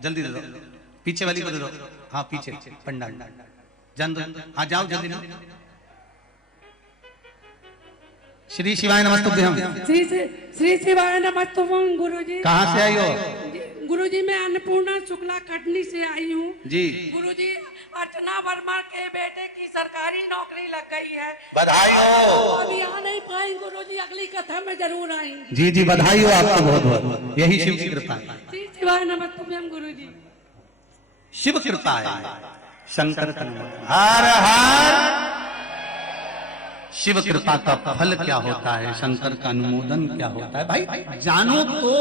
जल्दी दे दो, पीछे वाली को दे दो। हाँ पीछे पंडाल जान दो, हाँ जाओ जल्दी ना। श्री शिवाय नमस्तुभ्यम। श्री शिवाय नमस्तुभ्यम। गुरुजी कहाँ से आई हो? गुरुजी मैं अन्नपूर्णा शुक्ला कटनी से आई हूँ जी। गुरुजी अर्चना वर्मा के बेटे की सरकारी नौकरी लग गई है। बधाई हो। अभी आ नहीं पाएंगे गुरुजी, अगली कथा में जरूर आएंगे। जी जी बधाई हो आपको बहुत बहुत, यही शिव की कृपा है। श्री शिवाय नमस्तुभ्यम गुरुजी। शिव कृपा है, शंकर का हर हर। शिव कृपा का फल क्या होता है, शंकर का अनुमोदन क्या होता है, भाई जानो तो।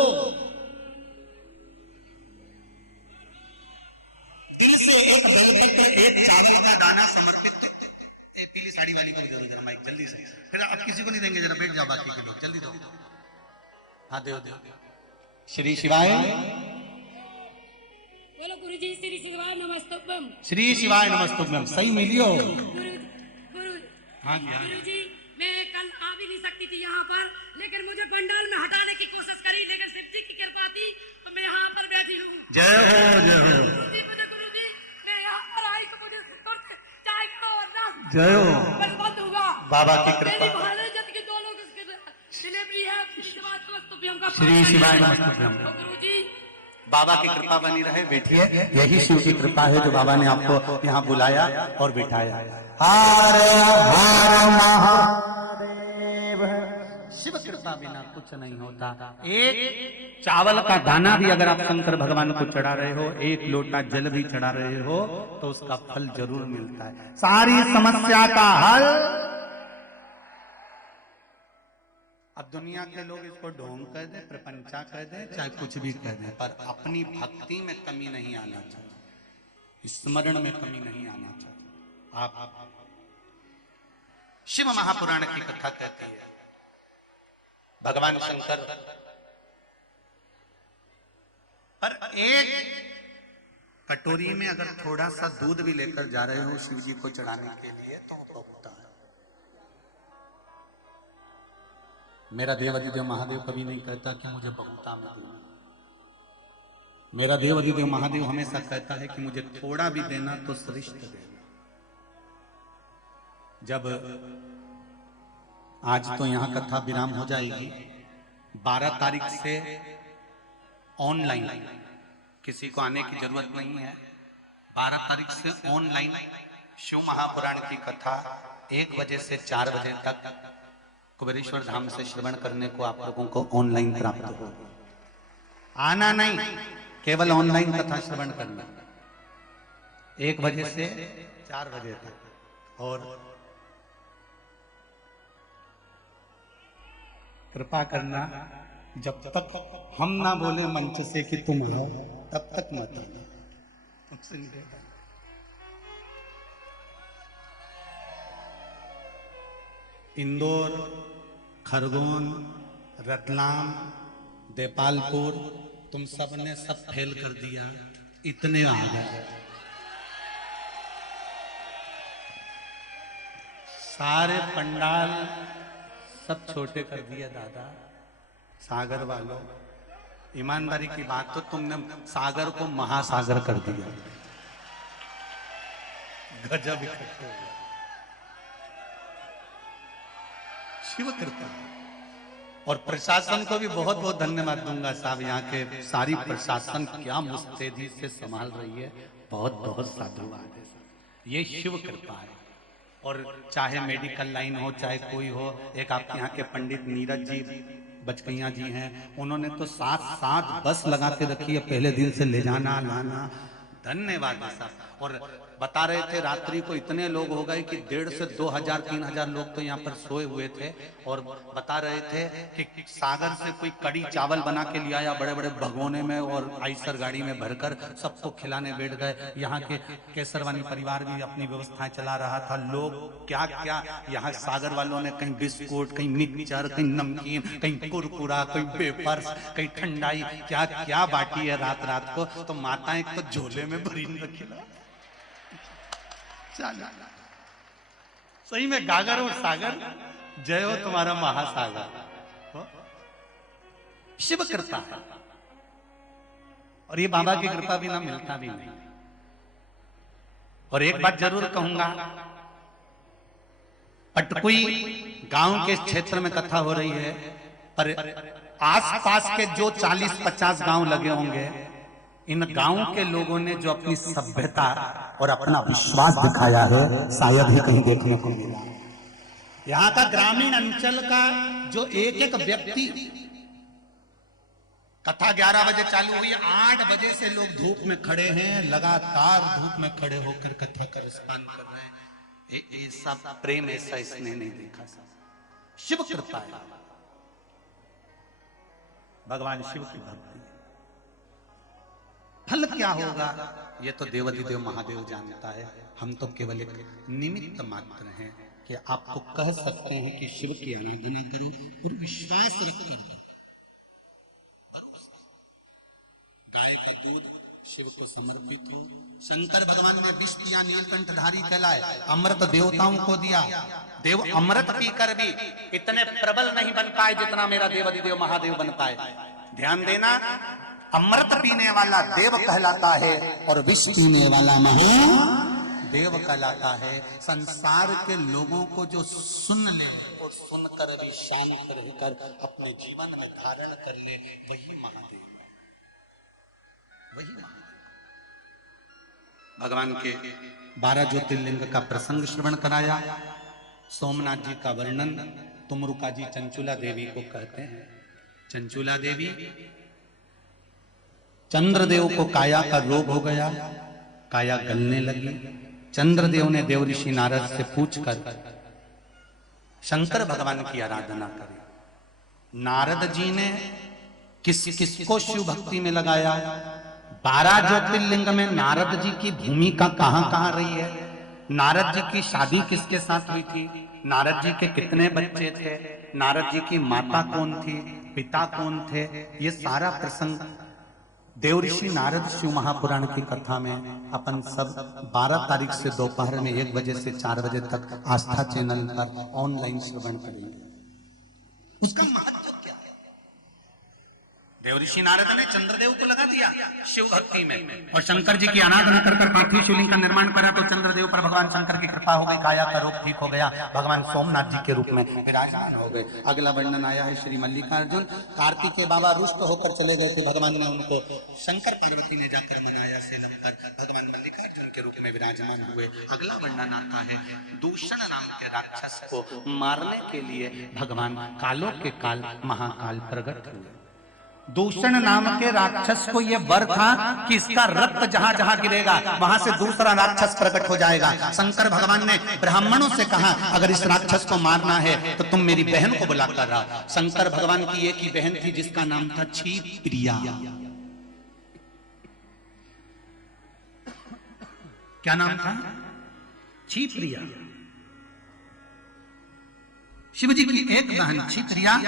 एक बेलपत्र, एक चावल का दाना समर्पित। एक पीली साड़ी वाली को दे दो जरा माइक जल्दी से, फिर आप किसी को नहीं देंगे, जरा बैठ जाओ बाकी के लोग, जल्दी दो। हाँ दो दो। श्री शिवाय बोलो गुरुजी। श्री शिवाय नमस्तुभ्यम। श्री शिवाय नमस्तुभ्यम। सही मिलियो गुरु। हाँ गुरुजी मैं कल आ भी नहीं सकती थी यहाँ पर, लेकिन मुझे पंडाल में हटाने की कोशिश करी, लेकिन शिव जी की कृपा थी तो मैं यहाँ पर बैठी हूँ। जय हो जय हो। गुरुजी मैं यहाँ पर आई तो मुझे चाय का अरदास जय हो। बंद होगा बाबा की कृपा। मेरी महाराज के 2 लोग डिलीवरी है। श्री शिवाय नमस्तुभ्यम का श्री शिवाय नमस्तुभ्यम। गुरुजी बाबा की कृपा बनी रहे, बैठिए। यही शिव की कृपा है जो बाबा ने आपको यहाँ बुलाया और बिठाया। हर हर महादेव। शिव कृपा बिना कुछ नहीं होता। एक चावल का दाना भी अगर आप शंकर भगवान को चढ़ा रहे हो, एक लोटा जल भी चढ़ा रहे हो, तो उसका फल जरूर मिलता है। सारी समस्या का हल। अब दुनिया के लोग इसको ढोंग कह दे, प्रपंचा कह दे, चाहे कुछ भी कह दे, पर अपनी भक्ति में कमी नहीं आना चाहिए, स्मरण में कमी नहीं आना चाहिए। आप शिव महापुराण की कथा कहती है, भगवान शंकर पर एक कटोरी में अगर थोड़ा सा दूध भी लेकर जा रहे हो शिव जी को चढ़ाने के लिए, तो होता है। मेरा देवाधिदेव महादेव कभी नहीं कहता कि मुझे बहुता में दो। मेरा देवाधिदेव महादेव हमेशा कहता है कि मुझे थोड़ा भी देना तो श्रेष्ठ देना। जब आज तो यहां कथा विराम हो जाएगी, 12 तारीख से ऑनलाइन, किसी को आने की जरूरत नहीं है। 12 तारीख से ऑनलाइन शिव महापुराण की कथा 1 बजे से 4 बजे तक कुबेरेश्वर धाम से श्रवण करने को आप लोगों को ऑनलाइन प्राप्त हो। आना नहीं, केवल ऑनलाइन कथा श्रवण करना 1 बजे से 4 बजे तक। और कृपा करना, जब तक हम ना बोले मंच से कि तुम आओ, तब तक मत आना। इंदौर, खरगोन, रतलाम, देपालपुर, तुम सब ने सब फेल कर दिया, इतने आ गए। सारे पंडाल सब छोटे कर दिया दादा। सागर वालों, ईमानदारी की बात, तो तुमने सागर को महासागर कर दिया। गजब इकट्ठे हो गया। शिव कृपा। और प्रशासन को भी बहुत बहुत धन्यवाद दूंगा साहब, यहाँ के सारी प्रशासन क्या मुस्तैदी से संभाल रही है, बहुत बहुत साधुवाद है। ये शिव कृपा है। और चाहे मेडिकल लाइन हो, चाहे कोई हो, एक आपके यहाँ के पंडित नीरज जी बचकैया जी हैं, उन्होंने तो 7 बस लगा के रखी है, पहले दिन से ले जाना लाना। धन्यवाद साहब। और बता रहे थे रात्रि को इतने लोग हो गए कि 1,500 से 2,000 3,000 लोग तो यहाँ पर सोए हुए थे। और बता रहे थे कि सागर से कोई कड़ी चावल बना के ले आया बड़े बड़े भगोने में, और आइसर गाड़ी में भरकर सबको खिलाने बैठ गए। यहाँ के केसरवानी परिवार भी अपनी व्यवस्थाएं चला रहा था। लोग क्या क्या यहाँ सागर वालों ने कहीं बिस्कुट, कहीं मिक्सचर, कहीं नमकीन, कहीं कुरकुरा, कहीं वेफर्स, कहीं ठंडाई, क्या क्या बाटी है रात रात को। तो माताएं तो झोले में भरी रखी। सही में गागर और सागर, जय हो तुम्हारा महासागर। शिव कृपा है, और ये बाबा की कृपा बिना मिलता भी नहीं। और एक बात जरूर कहूंगा, पटकुई गांव के क्षेत्र में कथा हो रही है, पर आसपास के जो 40-50 गांव लगे होंगे, इन गांव के लोगों ने जो अपनी सभ्यता और अपना विश्वास दिखाया है, शायद ही कहीं देखने को मिला। यहाँ का ग्रामीण अंचल का जो एक एक व्यक्ति, कथा 11 बजे चालू हुई, 8 बजे से लोग धूप में खड़े हैं, लगातार धूप में खड़े होकर कथा का रिस्पान कर रहे हैं। ऐसा प्रेम, ऐसा इसने नहीं देखा। शिव कृपा है, भगवान शिव की भक्ति। फल क्या होगा ये तो देवाधिदेव महादेव जानता है। हम तो केवल एक निमित्त मात्र हैं कि आपको कह सकते हैं कि शिव की आराधना करो और विश्वास रखो। गाय के दूध शिव को समर्पित हो। शंकर भगवान ने विष पिया, नीलकंठधारी कहलाए, अमृत देवताओं को दिया। देव अमृत पीकर भी इतने प्रबल नहीं बन पाए जितना मेरा देवाधिदेव महादेव बन पाए। ध्यान देना, अमृत पीने वाला देव कहलाता है और विष पीने वाला महादेव कहलाता है। संसार के लोगों को जो सुन ले और सुनकर भी शांत रहकर अपने जीवन में धारण कर ले, वही महादेव। वही भगवान के 12 ज्योतिर्लिंग का प्रसंग श्रवण कराया। सोमनाथ जी का वर्णन तुमरुका जी चंचुला देवी को कहते हैं। चंचुला देवी, चंद्रदेव को काया का रोग हो गया, काया गलने लगी। चंद्रदेव ने देव ऋषि नारद से पूछकर शंकर भगवान की आराधना करी। नारद जी ने किसको शिव भक्ति में लगाया। 12 ज्योतिर्लिंग में नारद जी की भूमिका कहां रही है। नारद जी की शादी किसके साथ हुई थी, नारद जी के कितने बच्चे थे, नारद जी की माता कौन थी, पिता कौन थे, ये सारा प्रसंग देव ऋषि नारद शिव महापुराण की कथा में अपन सब 12 तारीख से दोपहर में 1 बजे से 4 बजे तक आस्था चैनल पर ऑनलाइन श्रवण करेंगे। उसका महत्व क्या है। देव ऋषि नारद ने चंद्रदेव को लगा दिया शिव भक्ति में और शंकर जी की आराधना कर पार्थिव शिवलिंग का निर्माण करा तो चंद्रदेव पर भगवान शंकर की कृपा हो गई, काया का रोग ठीक हो गया, भगवान सोमनाथ जी के रूप में विराजमान हो गए। अगला वर्णन आया है श्री मल्लिकार्जुन। कार्तिकेय बाबा रुष्ट होकर चले गए थे, भगवान ने उनको शंकर पार्वती ने जाकर मनाया सेलम पर, भगवान मल्लिकार्जुन के रूप में विराजमान हुए। अगला वर्णन आता है दूषण नाम के राक्षस को मारने के लिए भगवान कालों के काल महाकाल प्रकट हुए। दूषण नाम के राक्षस को यह वर था कि इसका रक्त जहां जहां गिरेगा वहां से दूसरा राक्षस प्रकट हो जाएगा। शंकर भगवान ने ब्राह्मणों से कहा अगर इस राक्षस को मारना है तो तुम मेरी बहन को बुलाकर लाओ। शंकर भगवान की एक ही बहन थी जिसका नाम था क्षिप्रिया। क्या नाम था? क्षिप्रिया। शिव जी की एक बहन क्षिप्रिया,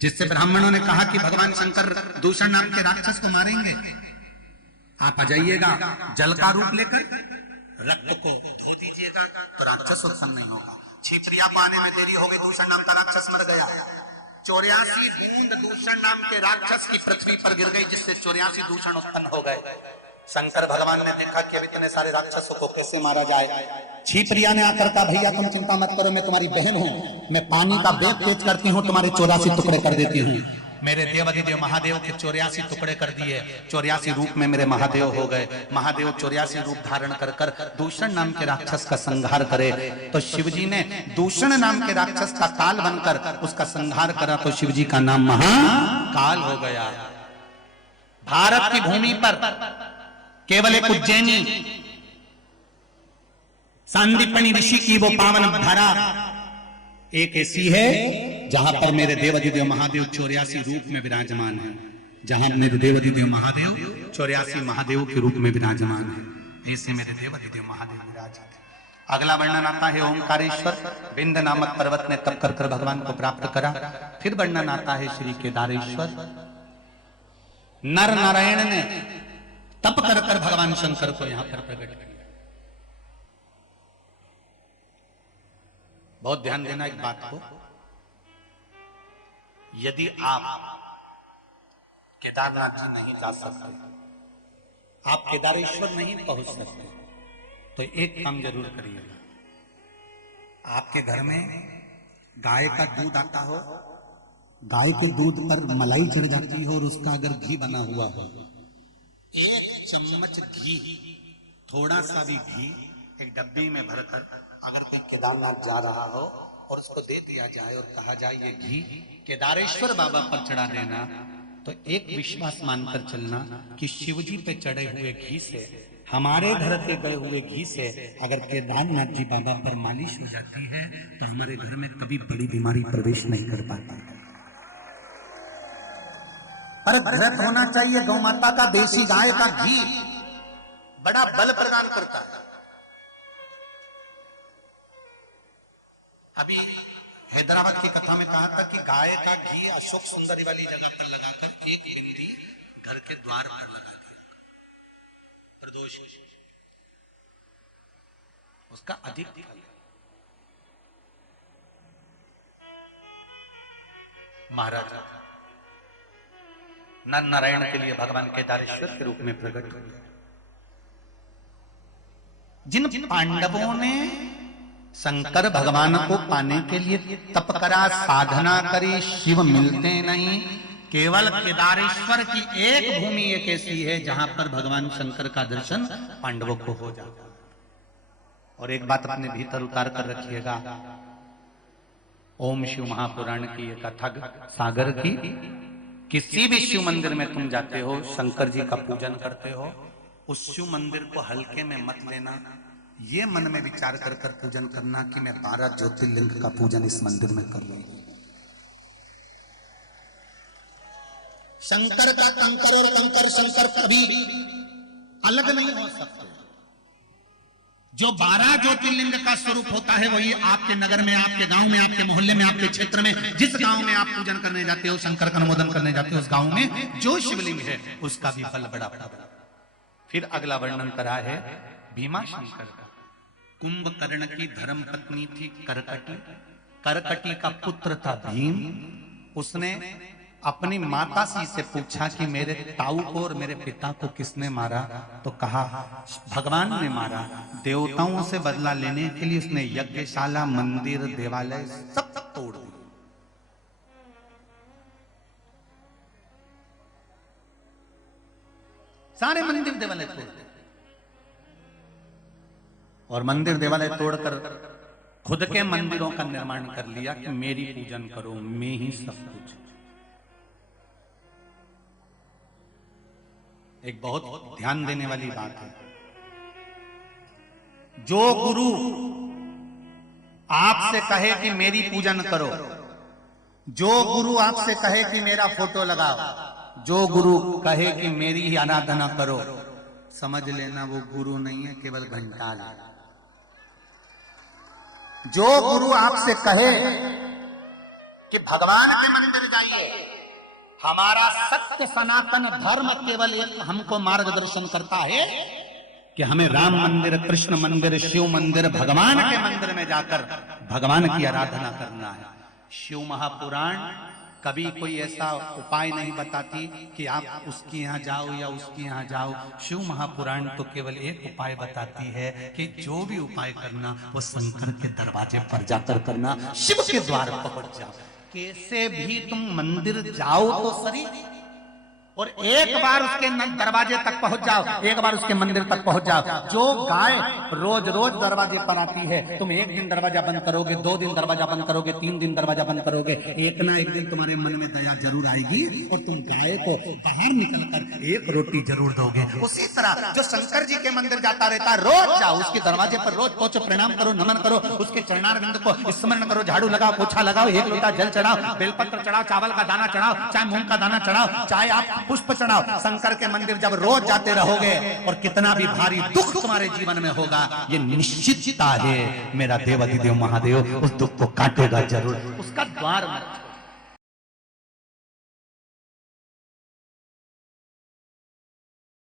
जिससे ब्राह्मणों ने कहा कि भगवान शंकर दूषण नाम के राक्षस को मारेंगे, आप आ जाइएगा जल का रूप लेकर, रक्त को धो दीजिएगा तो राक्षस उत्पन्न नहीं होगा। क्षिप्रिया को आने में देरी हो गई, दूषण नाम का राक्षस मर गया। 84 बूंद दूषण नाम के राक्षस की पृथ्वी पर गिर गई, जिससे 84 दूषण उत्पन्न हो गए। शंकर भगवान ने देखा कि अब इतने सारे राक्षसों को कैसे मारा जाए। क्षिप्रिया ने आकर कहा भैया तुम चिंता मत करो, मैं तुम्हारी बहन हूं, मैं पानी का बेग तेज करती हूँ, तुम्हारे 84 टुकड़े कर देती हूँ। मेरे देवाधिदेव महादेव के 84 टुकड़े कर दिए, 84 रूप में मेरे महादेव हो गए। महादेव 84 रूप धारण कर दूषण नाम के राक्षस का संहार करे। तो शिवजी ने दूषण नाम के राक्षस का काल बनकर उसका संहार करा तो शिवजी का नाम महाकाल हो गया। भारत की भूमि पर केवल एक उज्जैनी सांदीपनि ऋषि की वो पावन धरा एक ऐसी है जहां पर मेरे देवाधिदेव महादेव 84 रूप में विराजमान है, जहां मेरे देवाधिदेव महादेव 84 महादेव के रूप में विराजमान है। ऐसे मेरे देवाधिदेव महादेव विराजमान है। अगला वर्णन आता है ओंकारेश्वर। विंध्य नामक पर्वत ने तप कर भगवान को प्राप्त करा। फिर वर्णन आता है श्री केदारेश्वर। नर नारायण ने तप कर भगवान शंकर को यहां पर प्रकट किया। बहुत ध्यान देना एक बात को, यदि आप केदारनाथ जी नहीं जा सकते, आप केदारेश्वर नहीं पहुंच सकते, तो एक काम जरूर करिएगा। आपके घर में गाय का दूध आता हो, गाय के दूध पर मलाई चढ़ जाती हो और उसका अगर घी बना हुआ हो, 1 चम्मच घी, थोड़ा सा भी घी एक डब्बी में भरकर अगर कोई केदारनाथ जा रहा हो और उसको दे दिया जाए और कहा जाए ये घी केदारेश्वर बाबा पर चढ़ा देना, तो एक विश्वास मानकर चलना कि शिवजी पे चढ़े हुए घी से, हमारे घर के गए हुए घी से अगर केदारनाथ जी बाबा पर मालिश हो जाती है तो हमारे घर में कभी बड़ी बीमारी प्रवेश नहीं कर पाती है। पर घृत होना चाहिए गौ माता का, देसी गाय का घी बड़ा बल प्रदान करता है। अभी हैदराबाद की कथा में कहा था कि गाय का घी अशोक सुंदरी वाली जगह पर लगाकर एक बिंदी घर के द्वार पर लगा दिया, प्रदोष उसका अधिक फल। महाराज नर नारायण के लिए भगवान केदारेश्वर के रूप में प्रकट हुए। जिन पांडवों ने शंकर भगवान को पाने के लिए तप करा, साधना करी, शिव मिलते नहीं, केवल केदारेश्वर की एक भूमि एक ऐसी है जहां पर भगवान शंकर का दर्शन पांडवों को हो जाता। और एक बात अपने भीतर उतार कर रखिएगा, ओम शिव महापुराण की ये कथा सागर की, किसी भी शिव मंदिर में तुम जाते हो, शंकर जी का पूजन करते हो, उस शिव मंदिर को हल्के में मत लेना। ये मन में विचार कर कर पूजन करना कि मैं 12 ज्योतिर्लिंग का पूजन इस मंदिर में कर रही हूं। शंकर का कंकर और कंकर शंकर कभी अलग नहीं हो सकते। जो 12 ज्योतिर्लिंग का स्वरूप होता है वही आपके नगर में, आपके गांव में, आपके मोहल्ले में, आपके क्षेत्र में, जिस गांव में आप पूजन करने जाते हो, शंकर का अनुमोदन करने जाते हो, उस गांव में जो शिवलिंग है उसका भी फल बड़ा बड़ा। फिर अगला वर्णन करा है भीमा शंकर का। कुंभकर्ण की धर्म पत्नी थी करकटी, करकटी का पुत्र था भीम। उसने अपनी माता से पूछा कि मेरे ताऊ को और मेरे पिता को किसने मारा, तो कहा भगवान ने मारा। देवताओं से बदला लेने के लिए उसने यज्ञशाला, मंदिर, देवालय सब तोड़ दिए। सारे मंदिर देवालय तोड़ दिए और मंदिर देवालय तोड़कर खुद के मंदिरों का निर्माण कर लिया कि मेरी पूजन करो, मैं ही सब कुछ। एक बहुत ध्यान देने वाली बात है, जो गुरु आपसे कहे कि मेरी पूजन करो, जो गुरु आपसे कहे कि मेरा फोटो लगाओ, जो गुरु कहे कि मेरी ही आराधना करो, समझ लेना वो गुरु नहीं है, केवल घंटाल है। जो गुरु आपसे कहे कि भगवान के मंदिर जाइए, हमारा सत्य सनातन धर्म केवल एक हमको मार्गदर्शन करता है कि हमें राम मंदिर, कृष्ण मंदिर, शिव मंदिर, भगवान के मंदिर में जाकर भगवान की आराधना करना है। शिव महापुराण कभी कोई ऐसा उपाय नहीं बताती कि आप उसके यहाँ जाओ या उसके यहाँ जाओ। शिव महापुराण तो केवल एक उपाय बताती है कि जो भी उपाय करना वो शंकर के दरवाजे पर जाकर करना, शिव के द्वार पहुंच जाओ। कैसे भी तुम मंदिर जाओ तो सही, और एक बार उसके दरवाजे तक पहुंच जाओ, एक बार उसके मंदिर तक पहुंच जाओ। जो गाय रोज रोज दरवाजे पर आती है, तुम एक दिन दरवाजा बंद करोगे, 2 दिन दरवाजा बंद करोगे, 3 दिन दरवाजा बंद करोगे, एक ना एक दिन तुम्हारे मन में दया जरूर आएगी और तुम गाय को बाहर निकलकर एक रोटी जरूर दोगे। उसी तरह जो शंकर जी के मंदिर जाता रहता है, रोज जाओ, उसके दरवाजे पर रोज पहुंचो, प्रणाम करो, नमन करो, उसके चरणारविंद को स्मरण करो, झाड़ू लगाओ, पोछा लगाओ, एक लोटा जल चढ़ाओ, बेलपत्र चढ़ाओ, चावल का दाना चढ़ाओ, चाहे मूंग का दाना चढ़ाओ, चाहे आप पुष्प चढ़ाओ। शंकर के मंदिर जब रोज जाते रहोगे और कितना भी भारी दुख तुम्हारे जीवन में होगा, ये निश्चितता है मेरा देवाधिदेव महादेव उस दुख को काटेगा जरूर, उसका द्वार मत